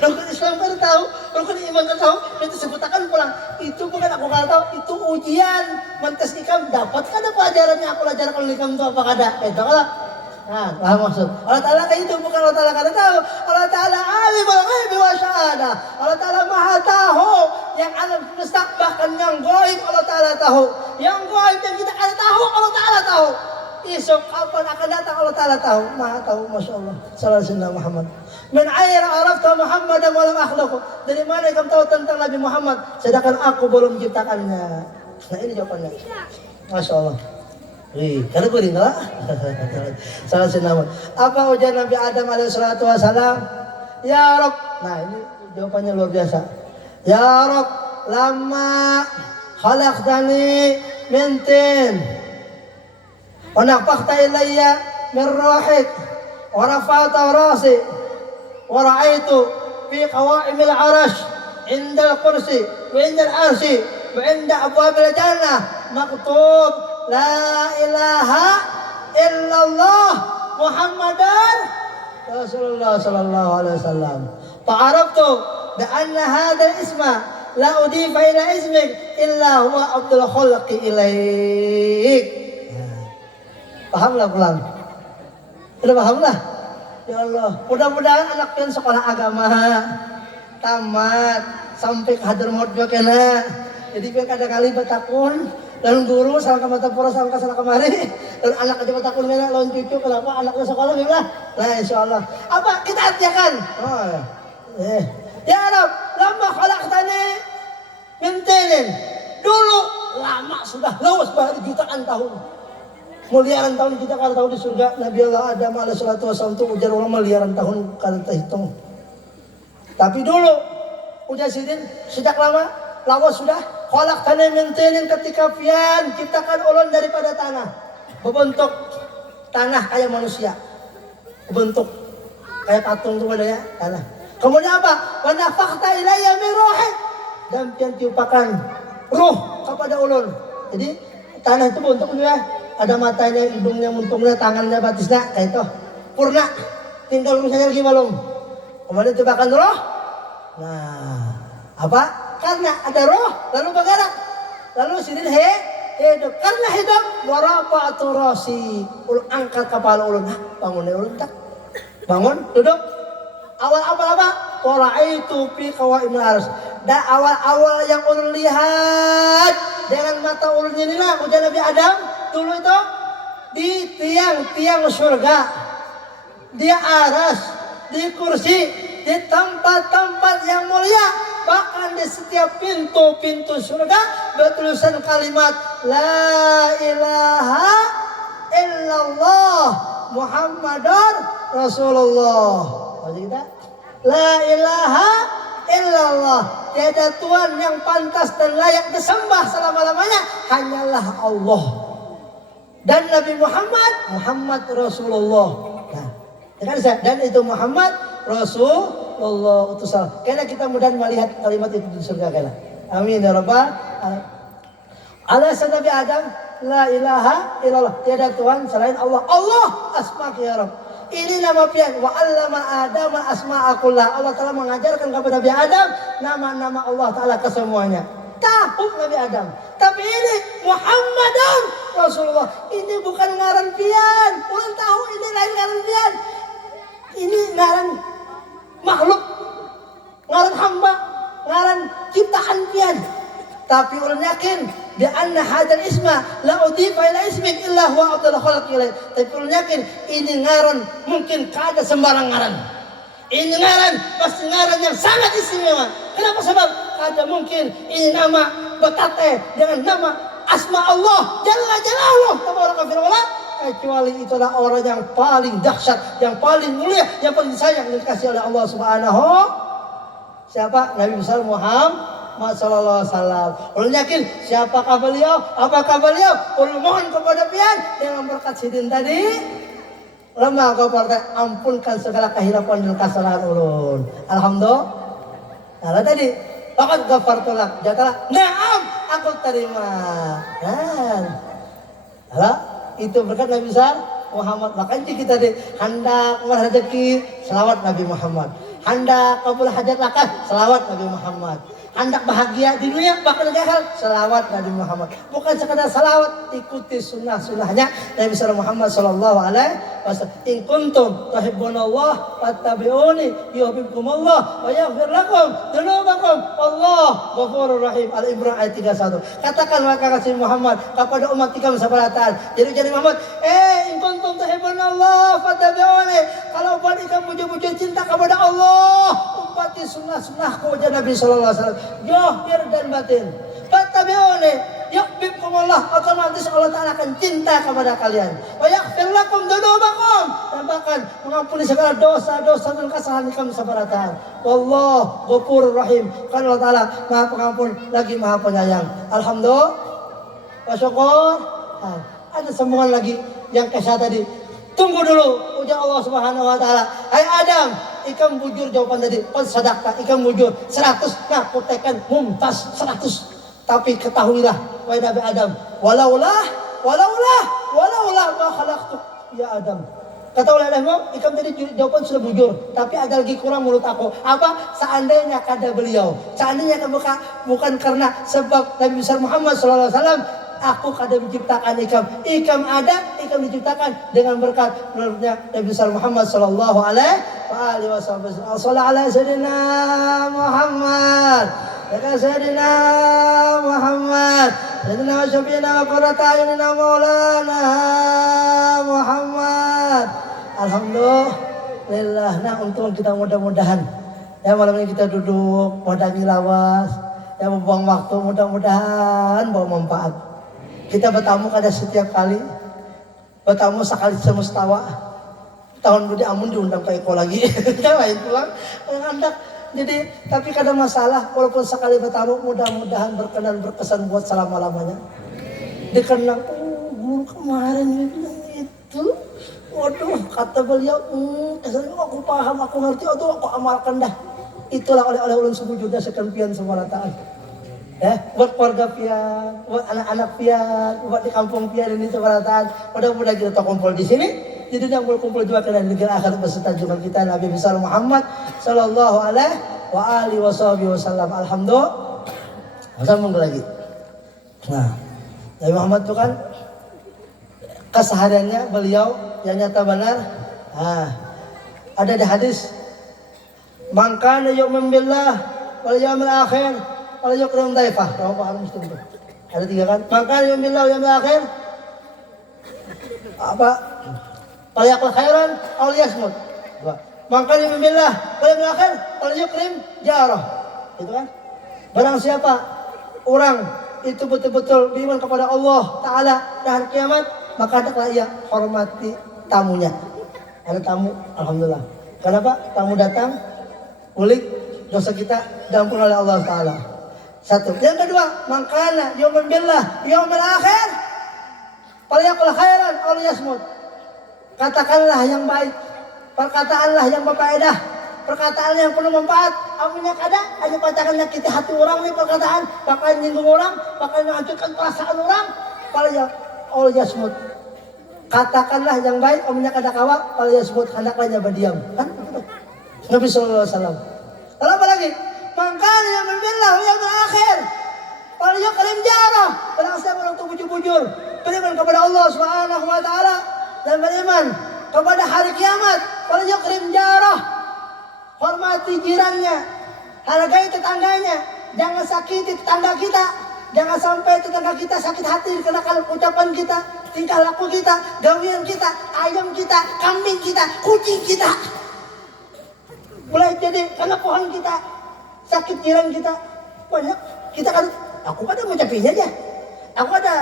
Rukun Islam kan tahu, rukun iman kan tahu, itu sebutakan pulang. Itu bukan aku kalau tahu, itu ujian. Mentes ikam dapat kada pelajarannya aku ajar kalau ikam itu apa kada? Itu kalau nah, maksud Allah Ta'ala kayak itu bukan Allah Ta'ala kada tahu. Allah Ta'ala alimul ghaibi wa syahadah. Allah Ta'ala Maha tahu yang alam semesta, bahkan yang gaib Allah Ta'ala tahu. Yang gaib yang kita ada tahu, Allah Ta'ala tahu. Esok kapan akan datang Allah Ta'ala tahu. Maha tahu, Masya Allah. Sallallahu alaihi Muhammad. Min ayra arafta Muhammad wa lam akhluqu. Dari mana kamu tahu tentang Nabi Muhammad sedangkan aku belum menciptakannya? Nah ini jawabannya. Masya Allah. Wih, karena gue tinggal. Salah senama. Apa ujar Nabi Adam alaihissalatu wassalam? Ya Rob. Nah ini jawabannya luar biasa. Ya Rob, lama khalaqtani min tin wa nafakhta ilayya min ruhik wa rafa'ta rasi wa ra'aitu fi qawa'imil arash inda al-kursi wa inda al-arshi wa inda abwabil jannah maktub la ilaha illallah Muhammadan Rasulullah sallallahu alaihi wasallam. Fa'araftu bi anna hadzal isma la udifa ila ismik illa huwa abdul khalqi ilaik. Pahamlah pulang. Sudah pahamlah. Ya Allah, mudah-mudahan anak pian sekolah agama tamat sampai ke Hadramaut juga kena. Jadi pian kadang-kali betakun dan guru salah mata pura salah kemari dan anak aja betakun kena lawan cucu kenapa anaknya sekolah bilang. Nah insyaallah. Apa kita artikan? Oh. Ya Rab, lama khalaqtani min tinin. Dulu lama sudah lawas baru jutaan tahun. Miliaran tahun kita kalau tahu di surga Nabi Allah Adam alaihissalatu wassalam itu ujar ulama miliaran tahun kalau kita hitung. Tapi dulu ujar sidin sejak lama lawas sudah khalaqtani min tinin ketika pian ciptakan ulun daripada tanah. Berbentuk tanah kayak manusia. Berbentuk kayak patung itu adanya tanah. Kemudian apa? Wa nafakhta ilayya min ruhi. Dan pian tiupakan ruh kepada ulun. Jadi tanah itu bentuknya ada matanya, hidungnya, muntungnya, tangannya, batisnya, kayak itu. Purna. Tinggal misalnya lagi malum. Kemudian tiupakan roh. Nah, apa? Karena ada roh, lalu bergerak. Lalu sidin hidup. Karena hidup, warafa'tu rasi. Ulun angkat kepala ulun. Bangun ya ulun tak. Bangun, duduk. Awal-awal apa? Qara'aitu fi qawa'imil arsy. Dan awal-awal yang ulun lihat dengan mata ulun inilah ujar Nabi Adam dulu itu di tiang-tiang surga, di aras, di kursi, di tempat-tempat yang mulia, bahkan di setiap pintu-pintu surga bertulisan kalimat La ilaha illallah Muhammadun Rasulullah. Maksud kita La ilaha illallah, tiada Tuhan yang pantas dan layak disembah selama-lamanya hanyalah Allah dan Nabi Muhammad Rasulullah. Nah, dan itu Muhammad Rasulullah utusan. Karena kita mudah melihat kalimat itu di surga kena. Amin ya rabbal alamin. Alasan Nabi Adam la ilaha illallah, tiada Tuhan selain Allah. Allah asma ya Rabb. Ini nama pian wa 'allama Adam asma'a kullah. Allah Taala mengajarkan kepada Nabi Adam nama-nama Allah Taala kesemuanya. Tahu Nabi Adam. Tapi ini Muhammadun Rasulullah. Ini bukan ngaran pian. Ulun tahu ini lain ngaran pian. Ini ngaran makhluk. Ngaran hamba, ngaran ciptaan pian. Tapi ulun yakin bi anna hadzal isma la udifa ila ismik illa huwa abdul khalqi ilaih. Tapi ulun yakin ini ngaran mungkin kada sembarang ngaran. Ini ngaran pasti ngaran yang sangat istimewa. Kenapa sebab kada mungkin ini nama betate dengan nama asma Allah Jalla Jalaluhu tabaraka wa ta'ala kecuali itulah orang yang paling dahsyat, yang paling mulia, yang paling sayang dan dikasihi oleh Allah Subhanahu. Siapa? Nabi besar Muhammad sallallahu alaihi wasallam. Ulun yakin siapakah beliau? Apakah beliau? Ulun mohon kepada pian dengan berkat sidin tadi lemah kau partai ampunkan segala kehilapan dan kesalahan ulun. Alhamdulillah. Nah tadi fakat ghafartulak. Jatalah na'am aku terima. Nah, itu berkat Nabi besar Muhammad. Makanya kita di hendak rezeki selawat Nabi Muhammad. Hendak kabul hajat lakas selawat Nabi Muhammad. hendak bahagia di dunia bahkan di akhirat, selawat Nabi Muhammad. Bukan sekadar selawat, ikuti sunnah-sunnahnya Nabi Muhammad sallallahu alaihi wasallam. In kuntum tuhibbunallah fattabi'uni yuhibbukumullah wa yaghfir lakum dzunubakum wallahu ghafurur rahim. Al-Imran ayat 31. Katakan maka kasih Muhammad kepada umat ikam sabaratan. Jadi Muhammad, in kuntum tuhibbunallah fattabi'uni. Kalau buat ikam puji-puji cinta kepada Allah, umpati sunnah-sunnahku wajah Nabi sallallahu alaihi wasallam. Zahir dan batin. Fattabi'uni yuhibbukumullah, otomatis Allah Ta'ala akan cinta kepada kalian. Wa yaghfir lakum dzunubakum, dan bahkan mengampuni segala dosa-dosa dan kesalahan kami sabaratan. Wallahu ghafurur rahim. Karena Allah Ta'ala Maha Pengampun lagi Maha Penyayang. Alhamdulillah. Wa syukur. Ada sambungan lagi yang kesah tadi. Tunggu dulu, ujar Allah Subhanahu wa Ta'ala. Hai Adam, ikam bujur jawaban tadi. Pas sadaqah, ikam bujur 100. Nah, kutekan mumtaz 100. Tapi ketahuilah, wahai Nabi Adam, walaulah ma khalaqtuk ya Adam. Kata oleh Adam, ikam tadi jawaban sudah bujur, tapi ada lagi kurang menurut aku. Apa? Seandainya kata beliau, seandainya bukan karena sebab Nabi besar Muhammad sallallahu alaihi wasallam, aku kada menciptakan ikam. Ikam ada, ikam diciptakan dengan berkat menurutnya Nabi besar Muhammad sallallahu alaihi wasallam. Sallallahu alaihi sayyidina Muhammad. Ya sayyidina Muhammad. Sayyidina syafiina wa qurrata ayunina maulana Muhammad. Alhamdulillah. Nah, untung kita mudah-mudahan ya malam ini kita duduk wadani lawas, ya membuang waktu, mudah-mudahan bawa manfaat. Kita bertamu kada setiap kali, bertamu sekali semestawa. Tahun budi amun diundang ke Eko lagi, kita lain pulang hendak. Jadi tapi kada masalah, walaupun sekali bertamu mudah-mudahan berkenan berkesan buat selama-lamanya. Dikenang, guru kemarin bilang itu, waduh kata beliau, kesannya aku paham, aku ngerti, aku amalkan dah. Itulah oleh ulun sebujurnya sekian pian semarataan. Ya, buat keluarga pian, buat anak-anak pian, buat di kampung pian ini semarataan. Mudah-mudahan kita kumpul di sini. Jadi yang berkumpul juga kena negeri akhirat beserta junjungan kita Nabi besar Muhammad sallallahu alaihi wasallam. Alhamdulillah. Sambung lagi. Nah, Nabi Muhammad itu kan kesehariannya beliau yang nyata benar. Ada di hadis, "Man kana yu'min billah wal yawmil akhir wal yukrim dhaifah." Tahu paham Muslim itu. Ada 3 kan? "Man kana yu'min billah wal yawmil akhir." Apa? Faliyakul khairan aw liyasmut. Maka billah wal yawmil akhir wal yukrim jarah. Itu kan? Barang siapa orang itu betul-betul beriman kepada Allah Ta'ala dan hari kiamat, maka hendaklah ia hormati tamunya. Ada tamu, alhamdulillah. Kenapa? Tamu datang, ulik dosa kita diampuni oleh Allah Ta'ala. Satu. Yang kedua, mangkana yu'min billah yaumil akhir faliyakul khairan aw liyasmut. Katakanlah yang baik, perkataanlah yang berfaedah, perkataan yang penuh manfaat. Amunya kada hanya katakan nyakiti hati orang nih perkataan, bakal nyinggung orang, bakal menghancurkan perasaan orang. Kalau ya all yasmut. Katakanlah yang baik, amunya kada kawa, kalau yasmut hendaklah berdiam. Kan? Nabi sallallahu alaihi wasallam. Lalu apa lagi? Mangkal yang berbillah yang terakhir. Kalau yukrim jarah, barang siapa orang itu bujur-bujur beriman kepada Allah Subhanahu wa Ta'ala dan beriman kepada hari kiamat, kalau yukrim jarah, hormati jirannya, hargai tetangganya, jangan sakiti tetangga kita, jangan sampai tetangga kita sakit hati dikarenakan ucapan kita, tingkah laku kita, gawian kita, ayam kita, kambing kita, kucing kita. Mulai jadi karena pohon kita, sakit jiran kita banyak, kita kan, aku kan ada mencapinya aja, aku ada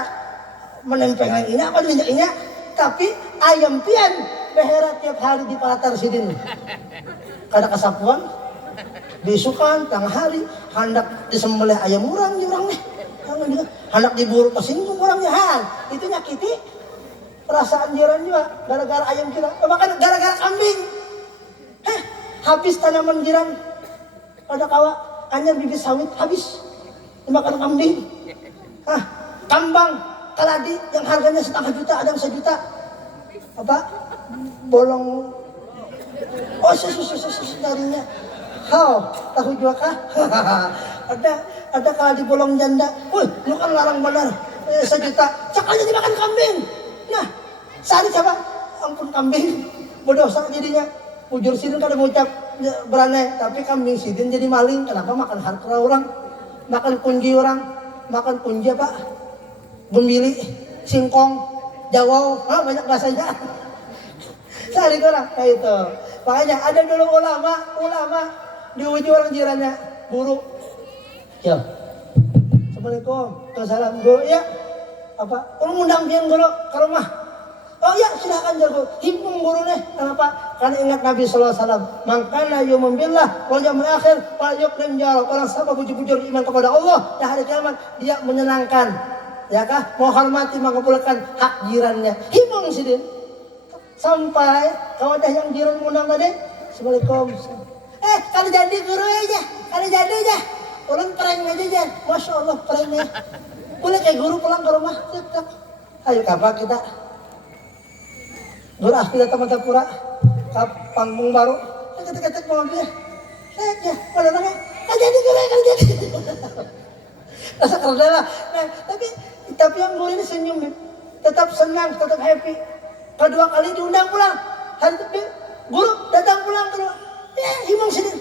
menempelnya, aku ada menjakinya. Tapi ayam pian behera tiap hari di palatar sidin. Kada kesapuan, besukan tengah hari hendak disembelih ayam orang nih. Hendak diburu kesinggung orangnya itu nyakiti perasaan jiran juga gara-gara ayam kita. Bahkan gara-gara kambing. Habis tanaman jiran pada kawa anyar bibit sawit habis dimakan kambing. Kambang kaladi yang harganya 1,5 juta, ada yang 1 juta. Apa? Bolong. Oh, darinya. Tahu juga kah? ada kalau di bolong janda, wih, lu kan larang benar, 1 juta, sekali dimakan kambing. Nah, sehari siapa? Ampun kambing, berdosa jadinya. Bujur sidin kada mengucap berane, tapi kambing sidin jadi maling. Kenapa makan harta orang, makan kunji orang, makan kunji apa? Gembili, singkong, jawau, banyak bahasanya. Sehari orang kayak itu. Makanya ada dulu ulama diuji orang jirannya, guru. Ya, assalamualaikum, salam guru ya. Apa? Kalau undang pian guru ke rumah. Oh ya, silakan jago. Himpung guru nih. Kenapa? Karena ingat Nabi sallallahu alaihi wasallam, "Man kana yu'minu billah wal yawmil akhir falyukrim jaro." Orang siapa bujur-bujur iman kepada Allah di hari kiamat, dia menyenangkan. Ya kah? Menghormati, mengabulkan hak jirannya. Himpung sidin. Sampai kawan yang jiran undang tadi, assalamualaikum. Kalau jadi guru aja, kalau jadi aja, orang prank aja, masya Allah pranknya. Boleh kayak guru pulang ke rumah, ayo kapan kita? Guru kita teman pura, panggung baru, ketik-ketik mau dia, aja, pada nanya, kalau jadi guru, kalau jadi. Rasa kerja lah. Nah, tapi yang guru ini senyum, tetap senang, tetap happy. Kedua kali diundang pulang, hari itu guru datang pulang kedua, himung sini.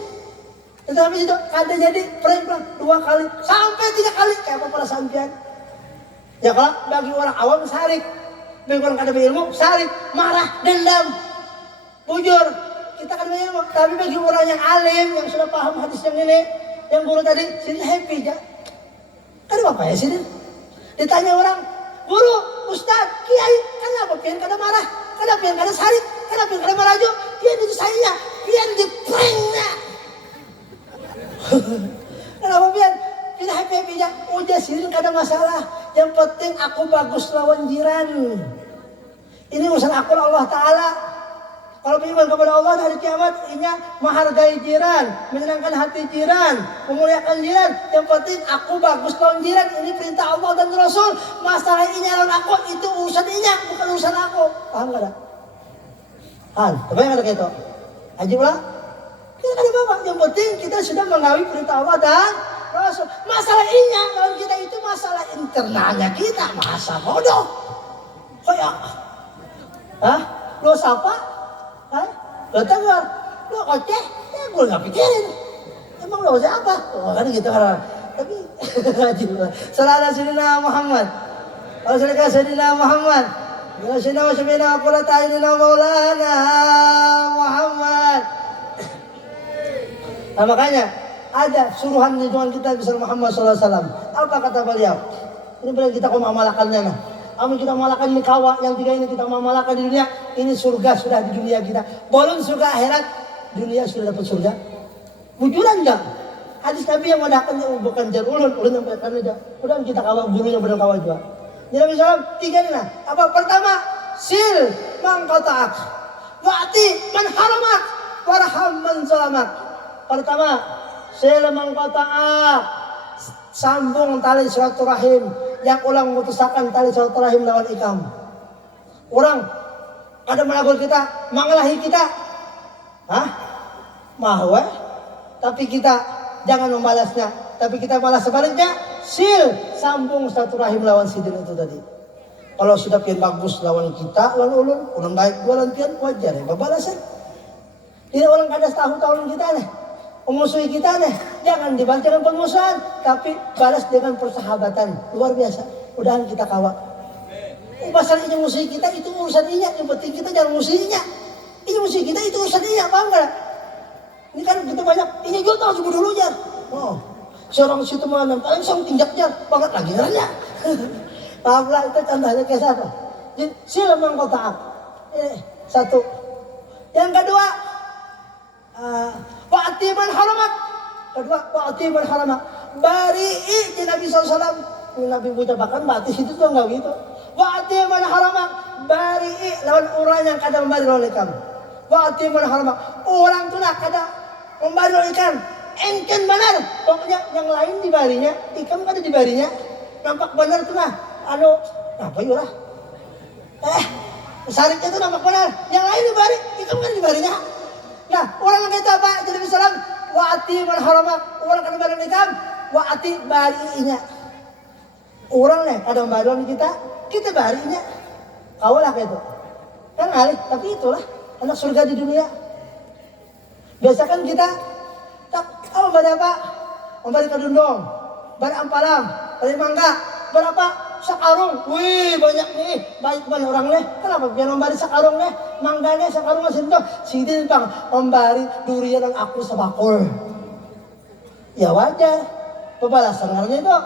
Tetapi itu ada jadi prank pulang 2 kali sampai 3 kali kayak apa para sampian. Ya kalau bagi orang awam sarik, bagi orang kada berilmu sarik, marah, dendam, bujur. Kita kada berilmu, tapi bagi orang yang alim yang sudah paham hadis yang ini, yang guru tadi, sini happy ya. Kada apa ya sini? Ditanya orang, guru, ustaz, kiai, kenapa pian kada marah? Kenapa pian kada sarik? Kenapa pian kada maraju? Pian itu saya, pian di pranknya. Kenapa pian? Pian happy aja. Udah sirin kada masalah. Yang penting aku bagus lawan jiran. Ini urusan aku Allah Ta'ala. Kalau beriman kepada Allah di hari kiamat, inya menghargai jiran, menyenangkan hati jiran, memuliakan jiran. Yang penting aku bagus lawan jiran. Ini perintah Allah dan Rasul. Masalah inya lawan aku itu urusan inya, bukan urusan aku. Paham gak ada? Tapi yang ada kayak itu. Ajib lah. Kita ada apa-apa. Yang penting kita sudah menggawi perintah Allah dan Rasul. Masalah inya lawan kita itu masalah internalnya kita. Masa bodoh. Kayak, lo siapa? Lo tegar, lo koceh, gue gak pikirin. Emang lo siapa? Kan gitu kan. Tapi, Salah Sayyidina Muhammad. Kalau Sayyidina Muhammad. Bila Sayyidina Qurra ta'inina maulana Muhammad. Nah makanya, ada suruhan junjungan kita besar Muhammad SAW. Apa kata beliau? Ini boleh kita mengamalkannya nah. Amin kita malakan ini kawa yang 3 ini kita memalakan di dunia. Ini surga sudah di dunia kita. Belum surga akhirat, dunia sudah dapat surga. Bujuran enggak? Hadis Nabi yang mendahkan bukan jar ulun yang berkata aja. Udah kita kawa gurunya benar kawa juga. Jadi Nabi SAW 3 ini nah. Apa? Pertama, sil man qata'ak. Wa'ti man haramak. Warham man zalamak. Pertama, sil man qata'ak. Sambung tali silaturahim. Yang ulang memutuskan tali silaturahim lawan ikam. Orang ada melakukan kita, mengalahi kita. Mahwa. Tapi kita jangan membalasnya. Tapi kita balas sebaliknya. Sil, sambung silaturahim lawan sidin itu tadi. Kalau sudah pian bagus lawan kita, lawan ulun baik gua lawan pian wajar ya, babalasan. Tidak orang kada tahu kita nih. Memusuhi kita nih, jangan dibalas dengan permusuhan, tapi balas dengan persahabatan. Luar biasa, mudahan kita kawat. Masalah ini musuhi kita itu urusan inya, yang penting kita jangan musuhinya. Ini musuhi kita itu urusan inya, paham gak? Ini kan kita banyak, ini juga tahu sebut dulu jar. Seorang situ mana, paling sang tinjak jar, banget lagi nanya. Paham lah itu contohnya kayak siapa? Jadi sila mengkotak. Satu. Yang kedua, wa'ti man haramak. Kedua, wa'ti man haramak. Bari'i di Nabi SAW. Nabi mengucapkan mati situ tuh enggak gitu. Wa'ti man haramak. Bari'i lawan orang yang kada membari lawan ikam. Wa'ti man haramak. Orang tuh nak kada membari lawan ikam. Engken benar. Pokoknya yang lain dibarinya, ikam kada dibarinya. Nampak benar tuh nah. Apa yurah? Sariknya tuh nampak benar. Yang lain dibari, ikam kada dibarinya. Nah, orang yang kata apa? Jadi misalnya wa'ti man haramak. Orang kada membari ikam. waati barinya. Orang nih kadang baru kita barinya. Kaulah kayak itu. Kan alih, tapi itulah anak surga di dunia. Biasa kan kita tak bari apa? Bari kadundong, bari ampalam, bari mangga, berapa? Sakarung. Wih, banyak nih. Baik banyak orang nih. Kenapa biar membari sakarung nih? Mangga nih, sakarung masih itu. Sidin bang, membari durian yang aku sebakul. Ya wajar. Pembalasan karena itu.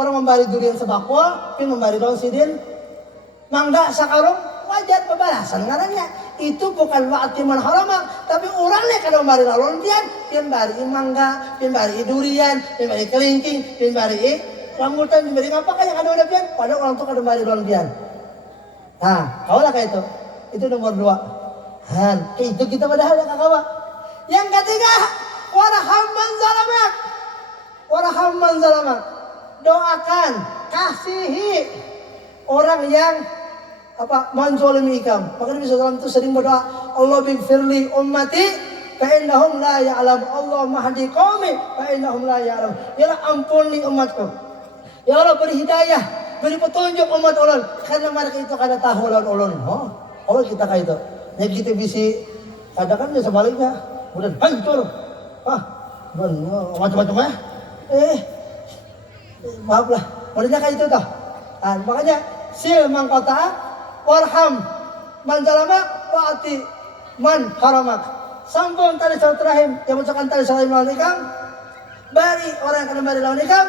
Orang membari durian sebakul, pin membari daun sidin. Mangga sakarung, wajar pembalasan karena itu bukan wa'ati man haramah, tapi orangnya kadang membari lalon pian bari mangga, pian bari durian, pian bari kelingking, pian bari rambutan, pian bari apa kayak ada pian, padahal orang tuh kadang membari lalon pian. Nah, kaulah kayak itu nomor 2. Itu kita padahal yang kakawa. Yang ketiga, warahman zalamak. Doakan, kasihi orang yang manzolimi ikam. Makanya bisa dalam itu sering berdoa, Allah bighfirli ummati fa innahum la ya'lam. Allah mahdi qaumi fa innahum la ya'lam. Ya Allah, ampuni umatku. Ya Allah, beri hidayah, beri petunjuk umat ulun karena mereka itu kada tahu lawan ulun. Allah kita kayak itu. Ya kita bisa kadang kan sebaliknya udah hancur. Macam-macam ya. Maaflah, mulanya kayak itu toh. Makanya sil mangkota warham man zalamak wa'ati man haramak. Sambung tali silaturahim yang mengucapkan tali silaturahim lawan ikam. Bari orang yang akan bari lawan ikam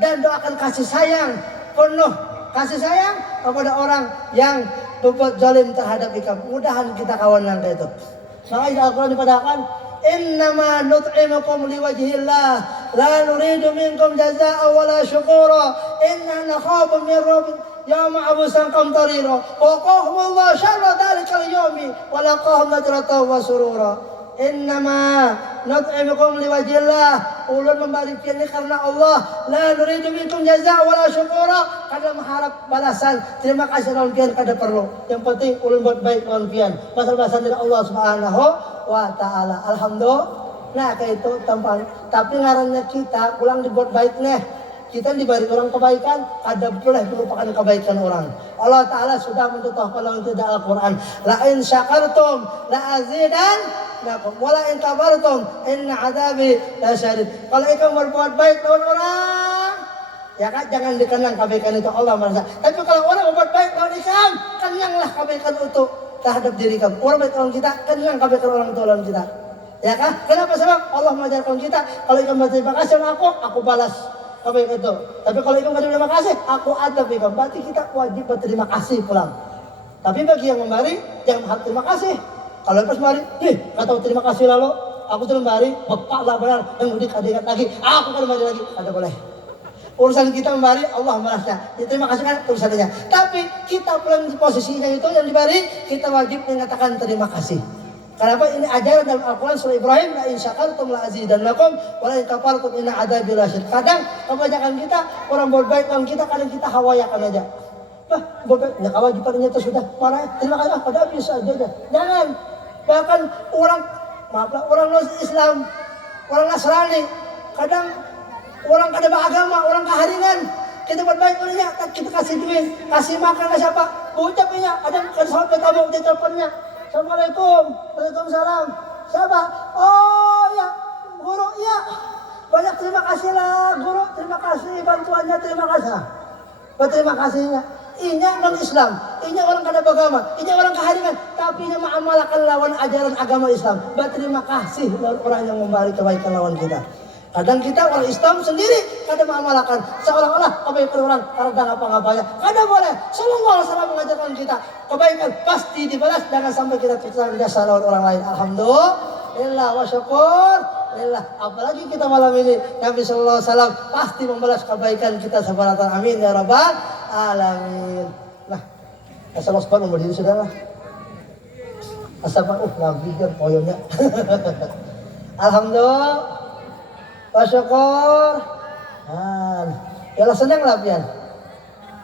dan doakan kasih sayang penuh kasih sayang kepada orang yang berbuat zalim terhadap ikam. Mudahan kita kawan yang kayak itu. Makanya Al-Quran dipadakan, innama nut'imukum liwajhillah la nuridu minkum jazaa'a wala syukura inna nakhafu min rabbina yawma abusan qamtarira wa qahum Allah syarra dhalikal yawmi wa laqahum nadratan wa surura. Innama nut'imukum liwajhillah, ulun memberi ini karena Allah, la nuridu minkum jazaa'a wala syukura, kada mengharap balasan terima kasih lawan pian kada perlu. Yang penting ulun buat baik lawan pian balasan dari Allah Subhanahu wa ta'ala. Alhamdulillah. Nah kayak itu tampang. Tapi ngarannya kita pulang dibuat baik nih. Kita diberi orang kebaikan, ada boleh melupakan kebaikan orang. Allah Ta'ala sudah mencontohkan dalam Al-Quran. La in syakartum la azidannakum wa la in kafartum inna adabi la syadid. Kalau ikan berbuat baik lawan orang, ya kan jangan dikenang kebaikan itu Allah merasa. Tapi kalau orang berbuat baik lawan ikan, kenanglah kebaikan itu terhadap diri kamu. Orang baik lawan kita, kenang kebaikan orang itu lawan kita. Ya kan? Kenapa sebab Allah mengajarkan kita kalau ikan berterima kasih sama aku balas kebaikan itu. Tapi kalau ikan berterima kasih, aku adab ikan. Berarti kita wajib berterima kasih pulang. Tapi bagi yang memberi, jangan harus terima kasih. Kalau pas memberi, kata terima kasih lalu, aku terus memberi, bapak lah benar, yang mudik ada lagi, aku kan memberi lagi, ada boleh. Urusan kita memberi, Allah merasa. Ya, terima kasih kan urusannya. Tapi kita pulang di posisinya itu yang diberi, kita wajib mengatakan terima kasih. Kenapa? Ini ajaran dalam Al-Quran surah Ibrahim, la in syakartum la azidannakum wa la in kafartum inna adabi lasyadid. Kadang kebanyakan kita orang berbaik dengan kita, kadang kita hawayakan aja. Berbaik, ya kewajibannya itu sudah marah. Terima kasih, pada bisa aja. Jangan. Bahkan orang Islam, orang Nasrani, kadang orang kada beragama, orang keharingan, kita berbaik olehnya, kita kasih duit, kasih makan ke siapa? Ucapnya, ada sampai tamu di teleponnya. Assalamualaikum, waalaikumsalam. Siapa? Oh ya, guru ya. Banyak terima kasih lah, guru. Terima kasih bantuannya, terima kasih. Berterima kasihnya. Ini non Islam, ini orang kada beragama, ini orang keharingan, tapi ini mengamalkan lawan ajaran agama Islam. Berterima kasih lawan orang yang memberi kebaikan lawan kita. Kadang kita orang Islam sendiri kada mengamalkan seolah-olah kebaikan orang karena ngapa-ngapanya. Kada boleh. Sallallahu alaihi wasallam mengajarkan kita kebaikan pasti dibalas, jangan sampai kita terjasa lawan orang lain. Alhamdulillah wa syukur lillah. Apalagi kita malam ini Nabi sallallahu alaihi wasallam pasti membalas kebaikan kita sebaratan. Amin ya rabbal alamin. Nah, asal waspada memberi saudara. Asal Nabi dia poyonya. Alhamdulillah. Syukur. Ya senang lah pian.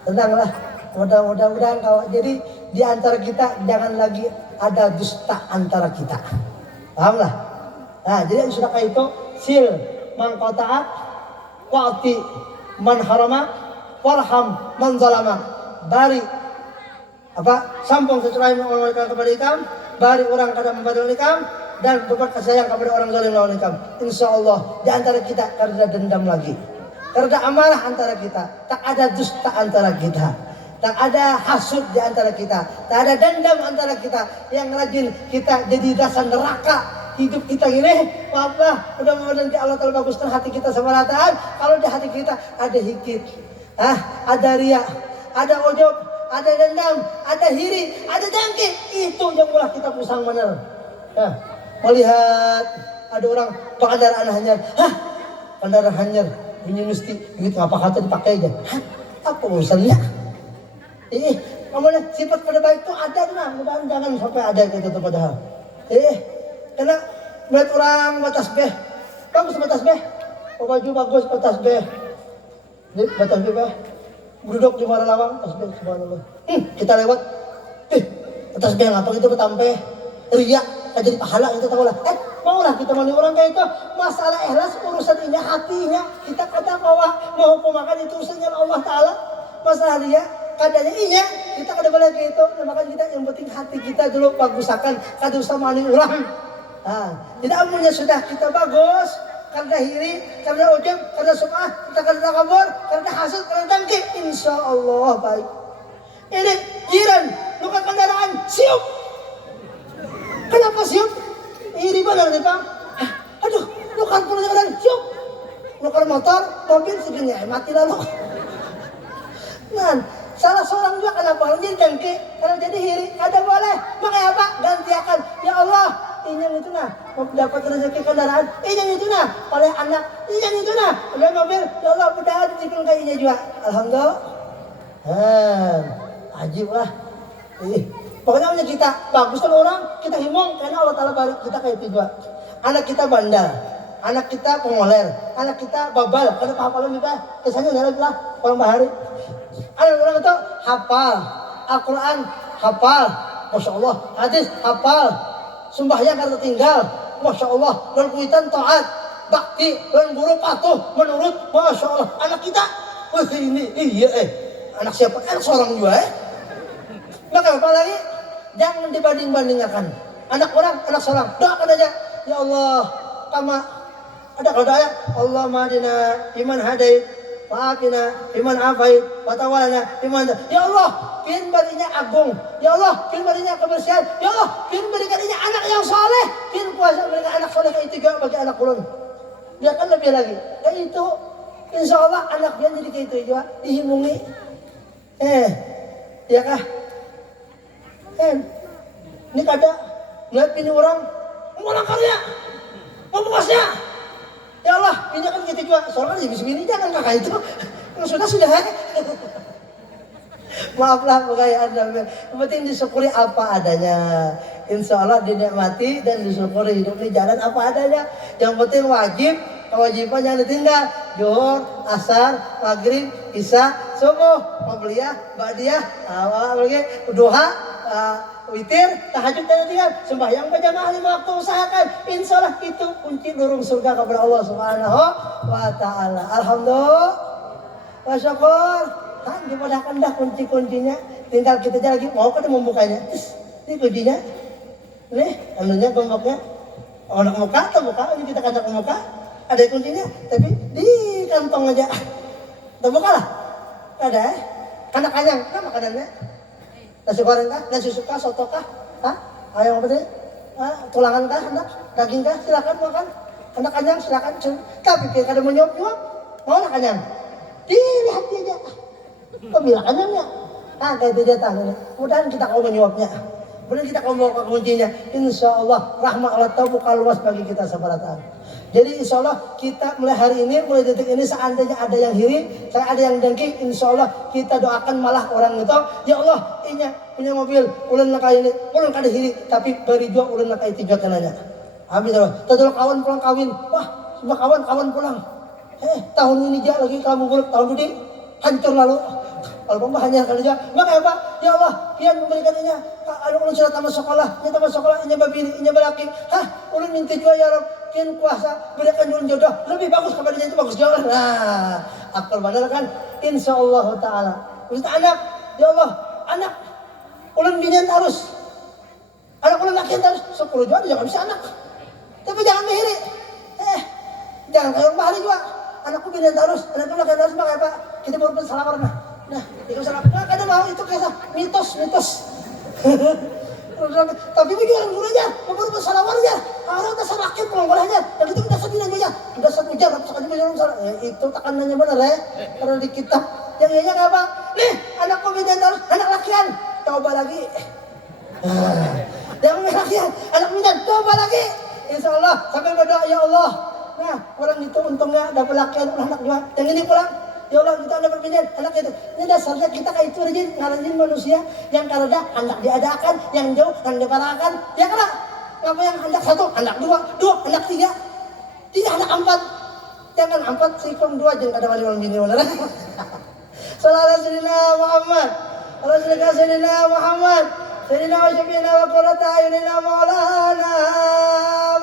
Senanglah. Mudah-mudahan kalau jadi di antara kita jangan lagi ada dusta antara kita. Pahamlah. Nah, jadi yang sudah kayak itu sil mangkotaat wa'ti man harama warham man zalama. Bari sampung sesuai mengamalkan kepada ikam, bari orang kada membadal ikam, dan berbuat kasih sayang kepada orang zalim lawan ikam. Insyaallah di antara kita kada dendam lagi, kada amarah antara kita, tak ada dusta antara kita, tak ada hasud di antara kita, tak ada dendam antara kita. Yang rajin kita jadi dasar neraka hidup kita ini. Maaflah, mudah-mudahan Allah Ta'ala baguskan hati kita sama rataan. Kalau di hati kita ada hikit, ada riya, ada ujub, ada dendam, ada hiri, ada dengki, itu yang mulai kita pusang benar. Melihat ada orang kendaraan hanyar, kendaraan hanyar, ini mesti duit ngapa kata dipakai aja. Apa urusannya? Namanya sifat pada baik itu ada nah, mudah-mudahan jangan sampai ada gitu padahal. Karena melihat orang batas beh, bagus batas beh, baju bagus batas beh, batas beh, duduk di mana lawang, batas beh, subhanallah. Kita lewat, batas beh apa gitu betampe, riak, jadi pahala itu tahu lah. Maulah kita mandi orang kayak itu, masalah ikhlas urusan ini hatinya, kita kata bahwa mau pemakan itu urusannya Allah Taala, masalah dia. Kadanya iya, kita kada boleh kayak itu. Nah, makanya kita yang penting hati kita dulu bagusakan, kada usah mani orang. Tidak amunnya sudah kita bagus, kada hiri, kada ujub, kada sum'ah, kita kada kabur, kada hasud, kada dengki, insyaallah baik. Ini jiran, luka kendaraan, siup. Kenapa siup? Iri benar nih Pak. Aduh, luka kendaraan, siup. Luka motor, mobil segini, mati lalu. Nah, salah seorang juga kenapa jadi dengki, kalau jadi hiri, ada boleh. Makanya apa? Gantiakan. Ya Allah, inyang itu nah, mau dapat rezeki kendaraan, inyang itu nah, oleh anak, inyang itu nah, oleh mobil. Ya Allah, mudah-mudahan dicipin kayaknya juga. Alhamdulillah. Ajib lah. Pokoknya kita bagus kan orang, kita himong karena Allah Taala balik kita kayak itu juga. Anak kita bandel, anak kita pengoler, anak kita babal, kada apa-apa juga. Kesannya dalam lah orang bahari. Ada orang itu hafal Al-Quran, hafal, Masya Allah, hadis hafal, sembahyang kada tinggal, Masya Allah, dan kuitan taat, bakti, dan guru patuh, menurut, Masya Allah. Anak kita, ini, anak siapa? Anak seorang juga Maka apa lagi? Jangan dibanding-bandingkan. Anak orang, anak seorang, doakan aja. Ya Allah, kama, ada kalau doa ya, Allah madina iman hadait, Wa'afina iman afait, watawalana iman. Ya Allah, pin berinya agung. Ya Allah, pin berinya kebersihan. Ya Allah, pin berikan ini anak yang soleh. Pin kuasa berikan anak soleh kayak itu juga bagi anak ulun. Dia kan lebih lagi. Kayak itu, insya Allah anak dia jadi kayak itu juga dihimungi. Ya kah? Ini kada ngeliat ini orang karya, pemukasnya. Ya Allah, ini kan kita juga, soalnya kan bismillah jangan kakak itu. Sudah. Maaflah kekayaan Anda. Yang penting disyukuri apa adanya. Insya Allah dinikmati dan disyukuri. Hidup ini jalan apa adanya. Yang penting wajib, kewajiban jangan ditinggal. Zuhur, asar, maghrib, isya, subuh, qabliyah, ba'diyah, duha, witir, tahajud dan tinggal, sembahyang berjamaah 5 waktu usahakan. Insyaallah itu kunci lurung surga kepada Allah Subhanahu wa taala. Alhamdulillah. Wa syukur. Dimudahkan dah kunci-kuncinya. Tinggal kita aja lagi mau kita membukanya. Ini kuncinya. Nih, anunya gemboknya. Anak muka atau muka ini kita kacak muka. Ada kuncinya, tapi di kantong aja. Terbuka lah. Ada Anak kanyang, kan makanannya? Nasi goreng kah? Nasi suka, soto kah? Ayam apa tadi? Tulangan kah? Anak? Daging kah? Silakan makan. Anak kanyang silakan. Tapi kita kada menyuap-nyuap. Mau anak kanyang? Dilihat aja. Pemilah kanyangnya. Kayak itu dia tangannya. Mudahan kita kau menyuapnya. Mudahan kita kau bawa kuncinya. Insya Allah rahmat Allah tahu buka luas bagi kita sabarataan. Jadi insya Allah kita mulai hari ini, mulai detik ini seandainya ada yang hiri, saya ada yang dengki, insya Allah kita doakan malah orang itu, ya Allah, ini punya mobil, ulun nak ini, ulun kada hiri, tapi beri juga ulun nak itu juga kananya. Amin Allah. Tadul kawan pulang kawin, wah, semua kawan pulang. Tahun ini aja lagi kamu buruk, tahun ini hancur lalu. Kalau pembahannya kalau juga, maka apa? Ya Allah, kian memberikannya. Kalau ulun sudah tamat sekolah, ini babini, ini balaki. Ulun minta juga ya Rabb. kin kuasa berikan jodoh lebih bagus kepada dia itu bagus jauh. Nah, akal benar kan? Insyaallah taala. Ustaz anak, ya Allah, anak ulun binian terus. Anak ulun makin terus 10 juta jangan bisa anak. Tapi jangan mihiri. Jangan kayak orang bahari juga. Anakku binian terus, anakku makin terus pakai apa? Kita baru salah warna. Nah, itu salah. Nah, kadang mau itu kayak mitos. Tapi bagi orang gurunya, baru salah warna. Orang udah salah kit pengolahnya. Dan itu udah sedih aja. Udah 1 jam, sekali orang salah. Itu tekanannya benar ya. Karena di kitab yang iya apa? Nih, anakku binian terus, anak lakian. Coba lagi. Yang lakian, anak binian, coba lagi. Insyaallah sambil berdoa ya Allah. Nah, orang itu untungnya dapat lakian anak juga. Yang ini pulang, ya Allah kita dapat binian anak itu. Ini dasarnya kita kayak itu aja ngaranjin manusia yang karena hendak diadakan, yang jauh hendak diparakan. Ya karena apa yang hendak 1, anak 2, anak 3, 3 anak 4. Jangan 4 sikong 2 jangan ada wali bini benar. Sallallahu alaihi Muhammad. Rasulullah sayyidina Muhammad. Sayyidina wa syafiina wa qurrata ayunina maulana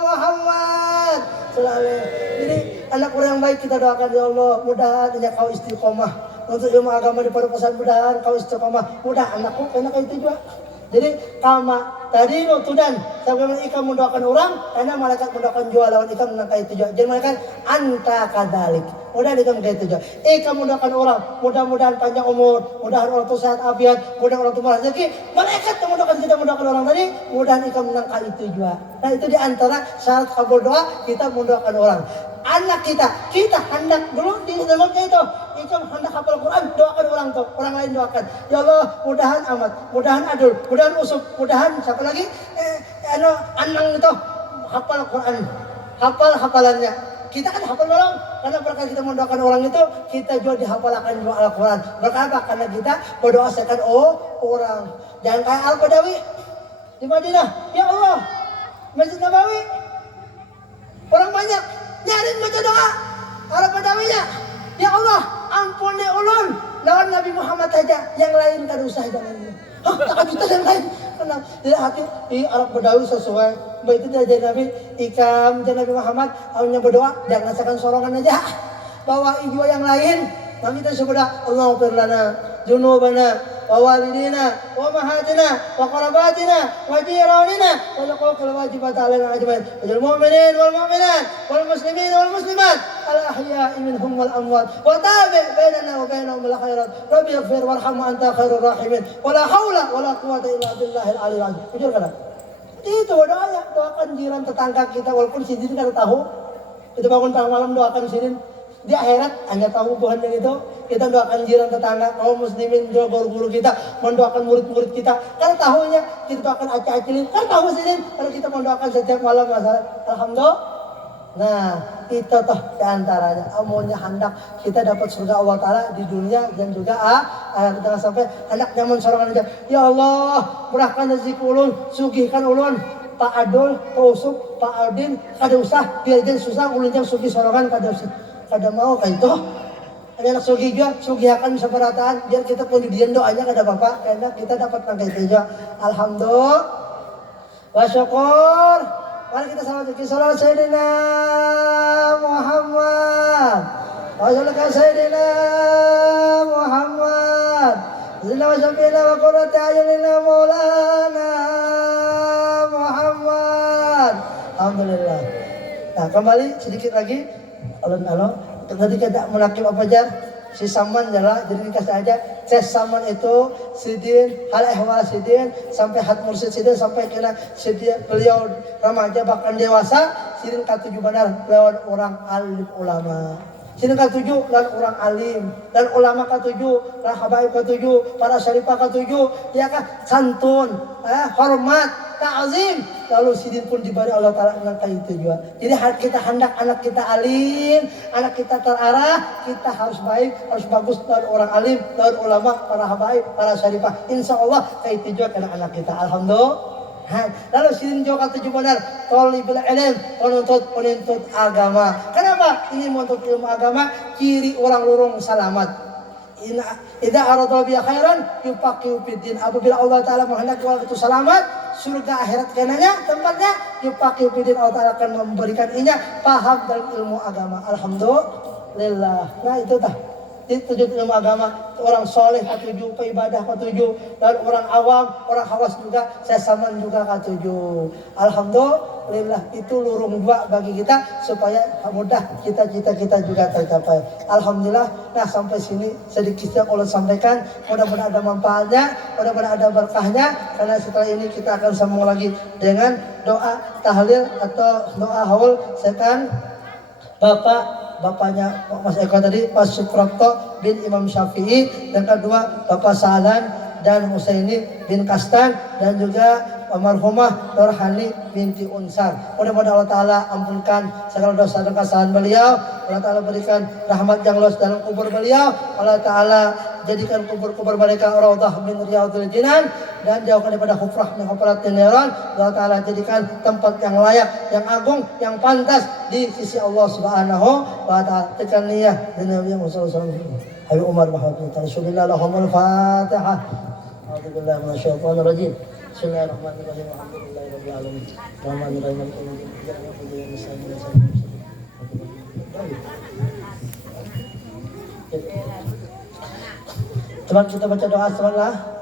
Muhammad. Jadi anak orang yang baik kita doakan ya Allah, mudah-mudahan kau istiqomah untuk ilmu agama di Padukusan, mudah-mudahan kau istiqomah, mudah anakku enak itu juga. Jadi kama tadi nutudan sampai ikan mendoakan orang, karena malaikat mendoakan jual lawan ikan menangkap itu juga. Jadi malaikat anta kadalik. Mudah ikan menangkap itu juga. Ikan mendoakan orang, mudah-mudahan panjang umur, mudah orang tua sehat afiat, mudah orang tua rezeki. Malaikat yang mendoakan kita mendoakan orang tadi, mudahan ikan menangkap itu juga. Nah itu diantara syarat kabul doa kita mendoakan orang. Anak kita hendak dulu di dalamnya itu hendak hafal Quran, doakan orang tuh, orang lain doakan. Ya Allah, mudahan amat, mudahan adul, mudahan usuk, mudahan siapa lagi? Anang itu hafal Quran, hafalannya. Kita kan hafal orang, karena berkat kita mendoakan orang itu, kita juga dihafalkan doa Al-Quran. Berkata karena kita berdoa sekan orang. Jangan kayak Al-Badawi di Madinah. Ya Allah, Masjid Nabawi orang banyak nyariin baca doa Al-Badawinya. Ya Allah, ampuni ulun lawan Nabi Muhammad aja, yang lain kan usah jangan. Tak kita yang lain. Kenapa? Jadi hati Arab Badawi sesuai. Begitu dari Nabi ikam dan Nabi Muhammad awalnya berdoa jangan sekan sorongan aja. Bawa ijo yang lain. Maka kita seberdoa Allahumma ighfir lana dzunubana wa walidina wa mahatina wa qarabatina wa jiranina wa laqul wajibat alaina ajmain. Wajal mu'minin wal mu'minat wal muslimin wal muslimat al ahya'i minhum wal amwat wa tabi' bainana wa bainahum bil khairat. Rabbi ighfir warhamhu anta khairur rahimin. Wa la haula wa la quwwata illa billahil aliyyil azim. Jujur kan? Itu doanya, doakan jiran tetangga kita walaupun si jiran kada tahu. Kita bangun tengah malam doakan jiran. Di akhirat hanya tahu Tuhan yang itu. Kita doakan jiran tetangga, kaum muslimin, guru-guru kita, mendoakan murid-murid kita. Karena tahunya kita doakan acah-acilin. Kan tahu sini kalau kita mendoakan setiap malam masalah. Alhamdulillah. Nah, itu toh diantaranya. Amunnya hendak kita dapat surga Allah Ta'ala di dunia dan juga jangan sampai hendak nyaman sorangan aja. Ya Allah, murahkan rezeki ulun, sugihkan ulun. Pak Adol, Pak Usuk, Pak Aldin, kada usah, biar dia susah ulun yang sugih sorangan kada usah. Kada mau kayak itu. Ada anak sugi juga, sugihakan separataan biar kita pun didian doanya kada apa-apa karena kita dapat nangkai itu juga. Alhamdulillah. Wa syukur. Mari kita salawat Sayyidina Muhammad. Wa sallallahu Sayyidina Muhammad. Zina wa syafiina wa qurrata ayunina maulana Muhammad. Alhamdulillah. Nah, kembali sedikit lagi. Alon-alon, tadi kita menakib apa jar? Si Saman jala, jadi dikasih aja. Ces Saman itu sidin, hal ehwal sidin, sampai hat mursid sidin, sampai kena sidin beliau remaja bahkan dewasa, sidin ke-7 benar lewat orang alim ulama. Sidin ke-7 dan orang alim, dan ulama ke-7, dan habaib ke-7, para syarifah ke-7, ya kan santun, hormat, ta'zim. Lalu sidin pun diberi Allah Ta'ala dengan itu juga. Jadi kita hendak anak kita alim, anak kita terarah, kita harus baik, harus bagus dari orang alim, dari ulama, para habaib, para syarifah. Insya Allah kayak itu juga kena anak kita. Alhamdulillah. Lalu sidin juga ke-7 benar, thalibul ilm, penuntut agama. Kenapa? Ini menuntut ilmu agama, ciri orang lurung salamat. Idza arada bi khairan yufaqihu fiddin. Apabila Allah taala menghendaki orang itu selamat, surga akhirat kenanya tempatnya yufaqihu fiddin. Allah taala akan memberikan inya paham dalam ilmu agama. Alhamdulillah. Nah itu dah. Tujuh ilmu agama, orang soleh ketujuh, peibadah ketujuh, dan orang awam, orang khawas juga, saya saman juga ketujuh. Alhamdulillah, itu lurung dua bagi kita supaya mudah cita-cita kita juga tercapai. Alhamdulillah. Nah sampai sini sedikitnya Allah sampaikan, mudah-mudahan ada manfaatnya, mudah-mudahan ada berkahnya. Karena setelah ini kita akan sambung lagi dengan doa tahlil atau doa haul. Sekan bapaknya Mas Eko tadi, Pak Suprapto bin Imam Syafi'i, yang kedua Bapak Sa'lan dan Husaini bin Kastan, dan juga almarhumah Nurhani binti Unsar. Mudah-mudahan Allah Ta'ala ampunkan segala dosa dan kesalahan beliau. Allah Ta'ala berikan rahmat yang luas dalam kubur beliau. Allah Ta'ala jadikan kubur-kubur mereka raudhah min riyadhil jinan, dan jauhkan daripada hufrah min hufratin niran. Allah Ta'ala jadikan tempat yang layak, yang agung, yang pantas di sisi Allah Subhanahu wa Ta'ala. Tekan niyah dan Nabi Muhammad sallallahu alaihi wasallam. Habib Umar Muhammad Rasulullah Fatihah. A'udzubillahi minasyaitonir rajim. Bismillahirrahmanirrahim. Alhamdulillahirabbil alamin. Rahmanirrahim. Maliki yaumiddin. Teman kita baca doa sebentar.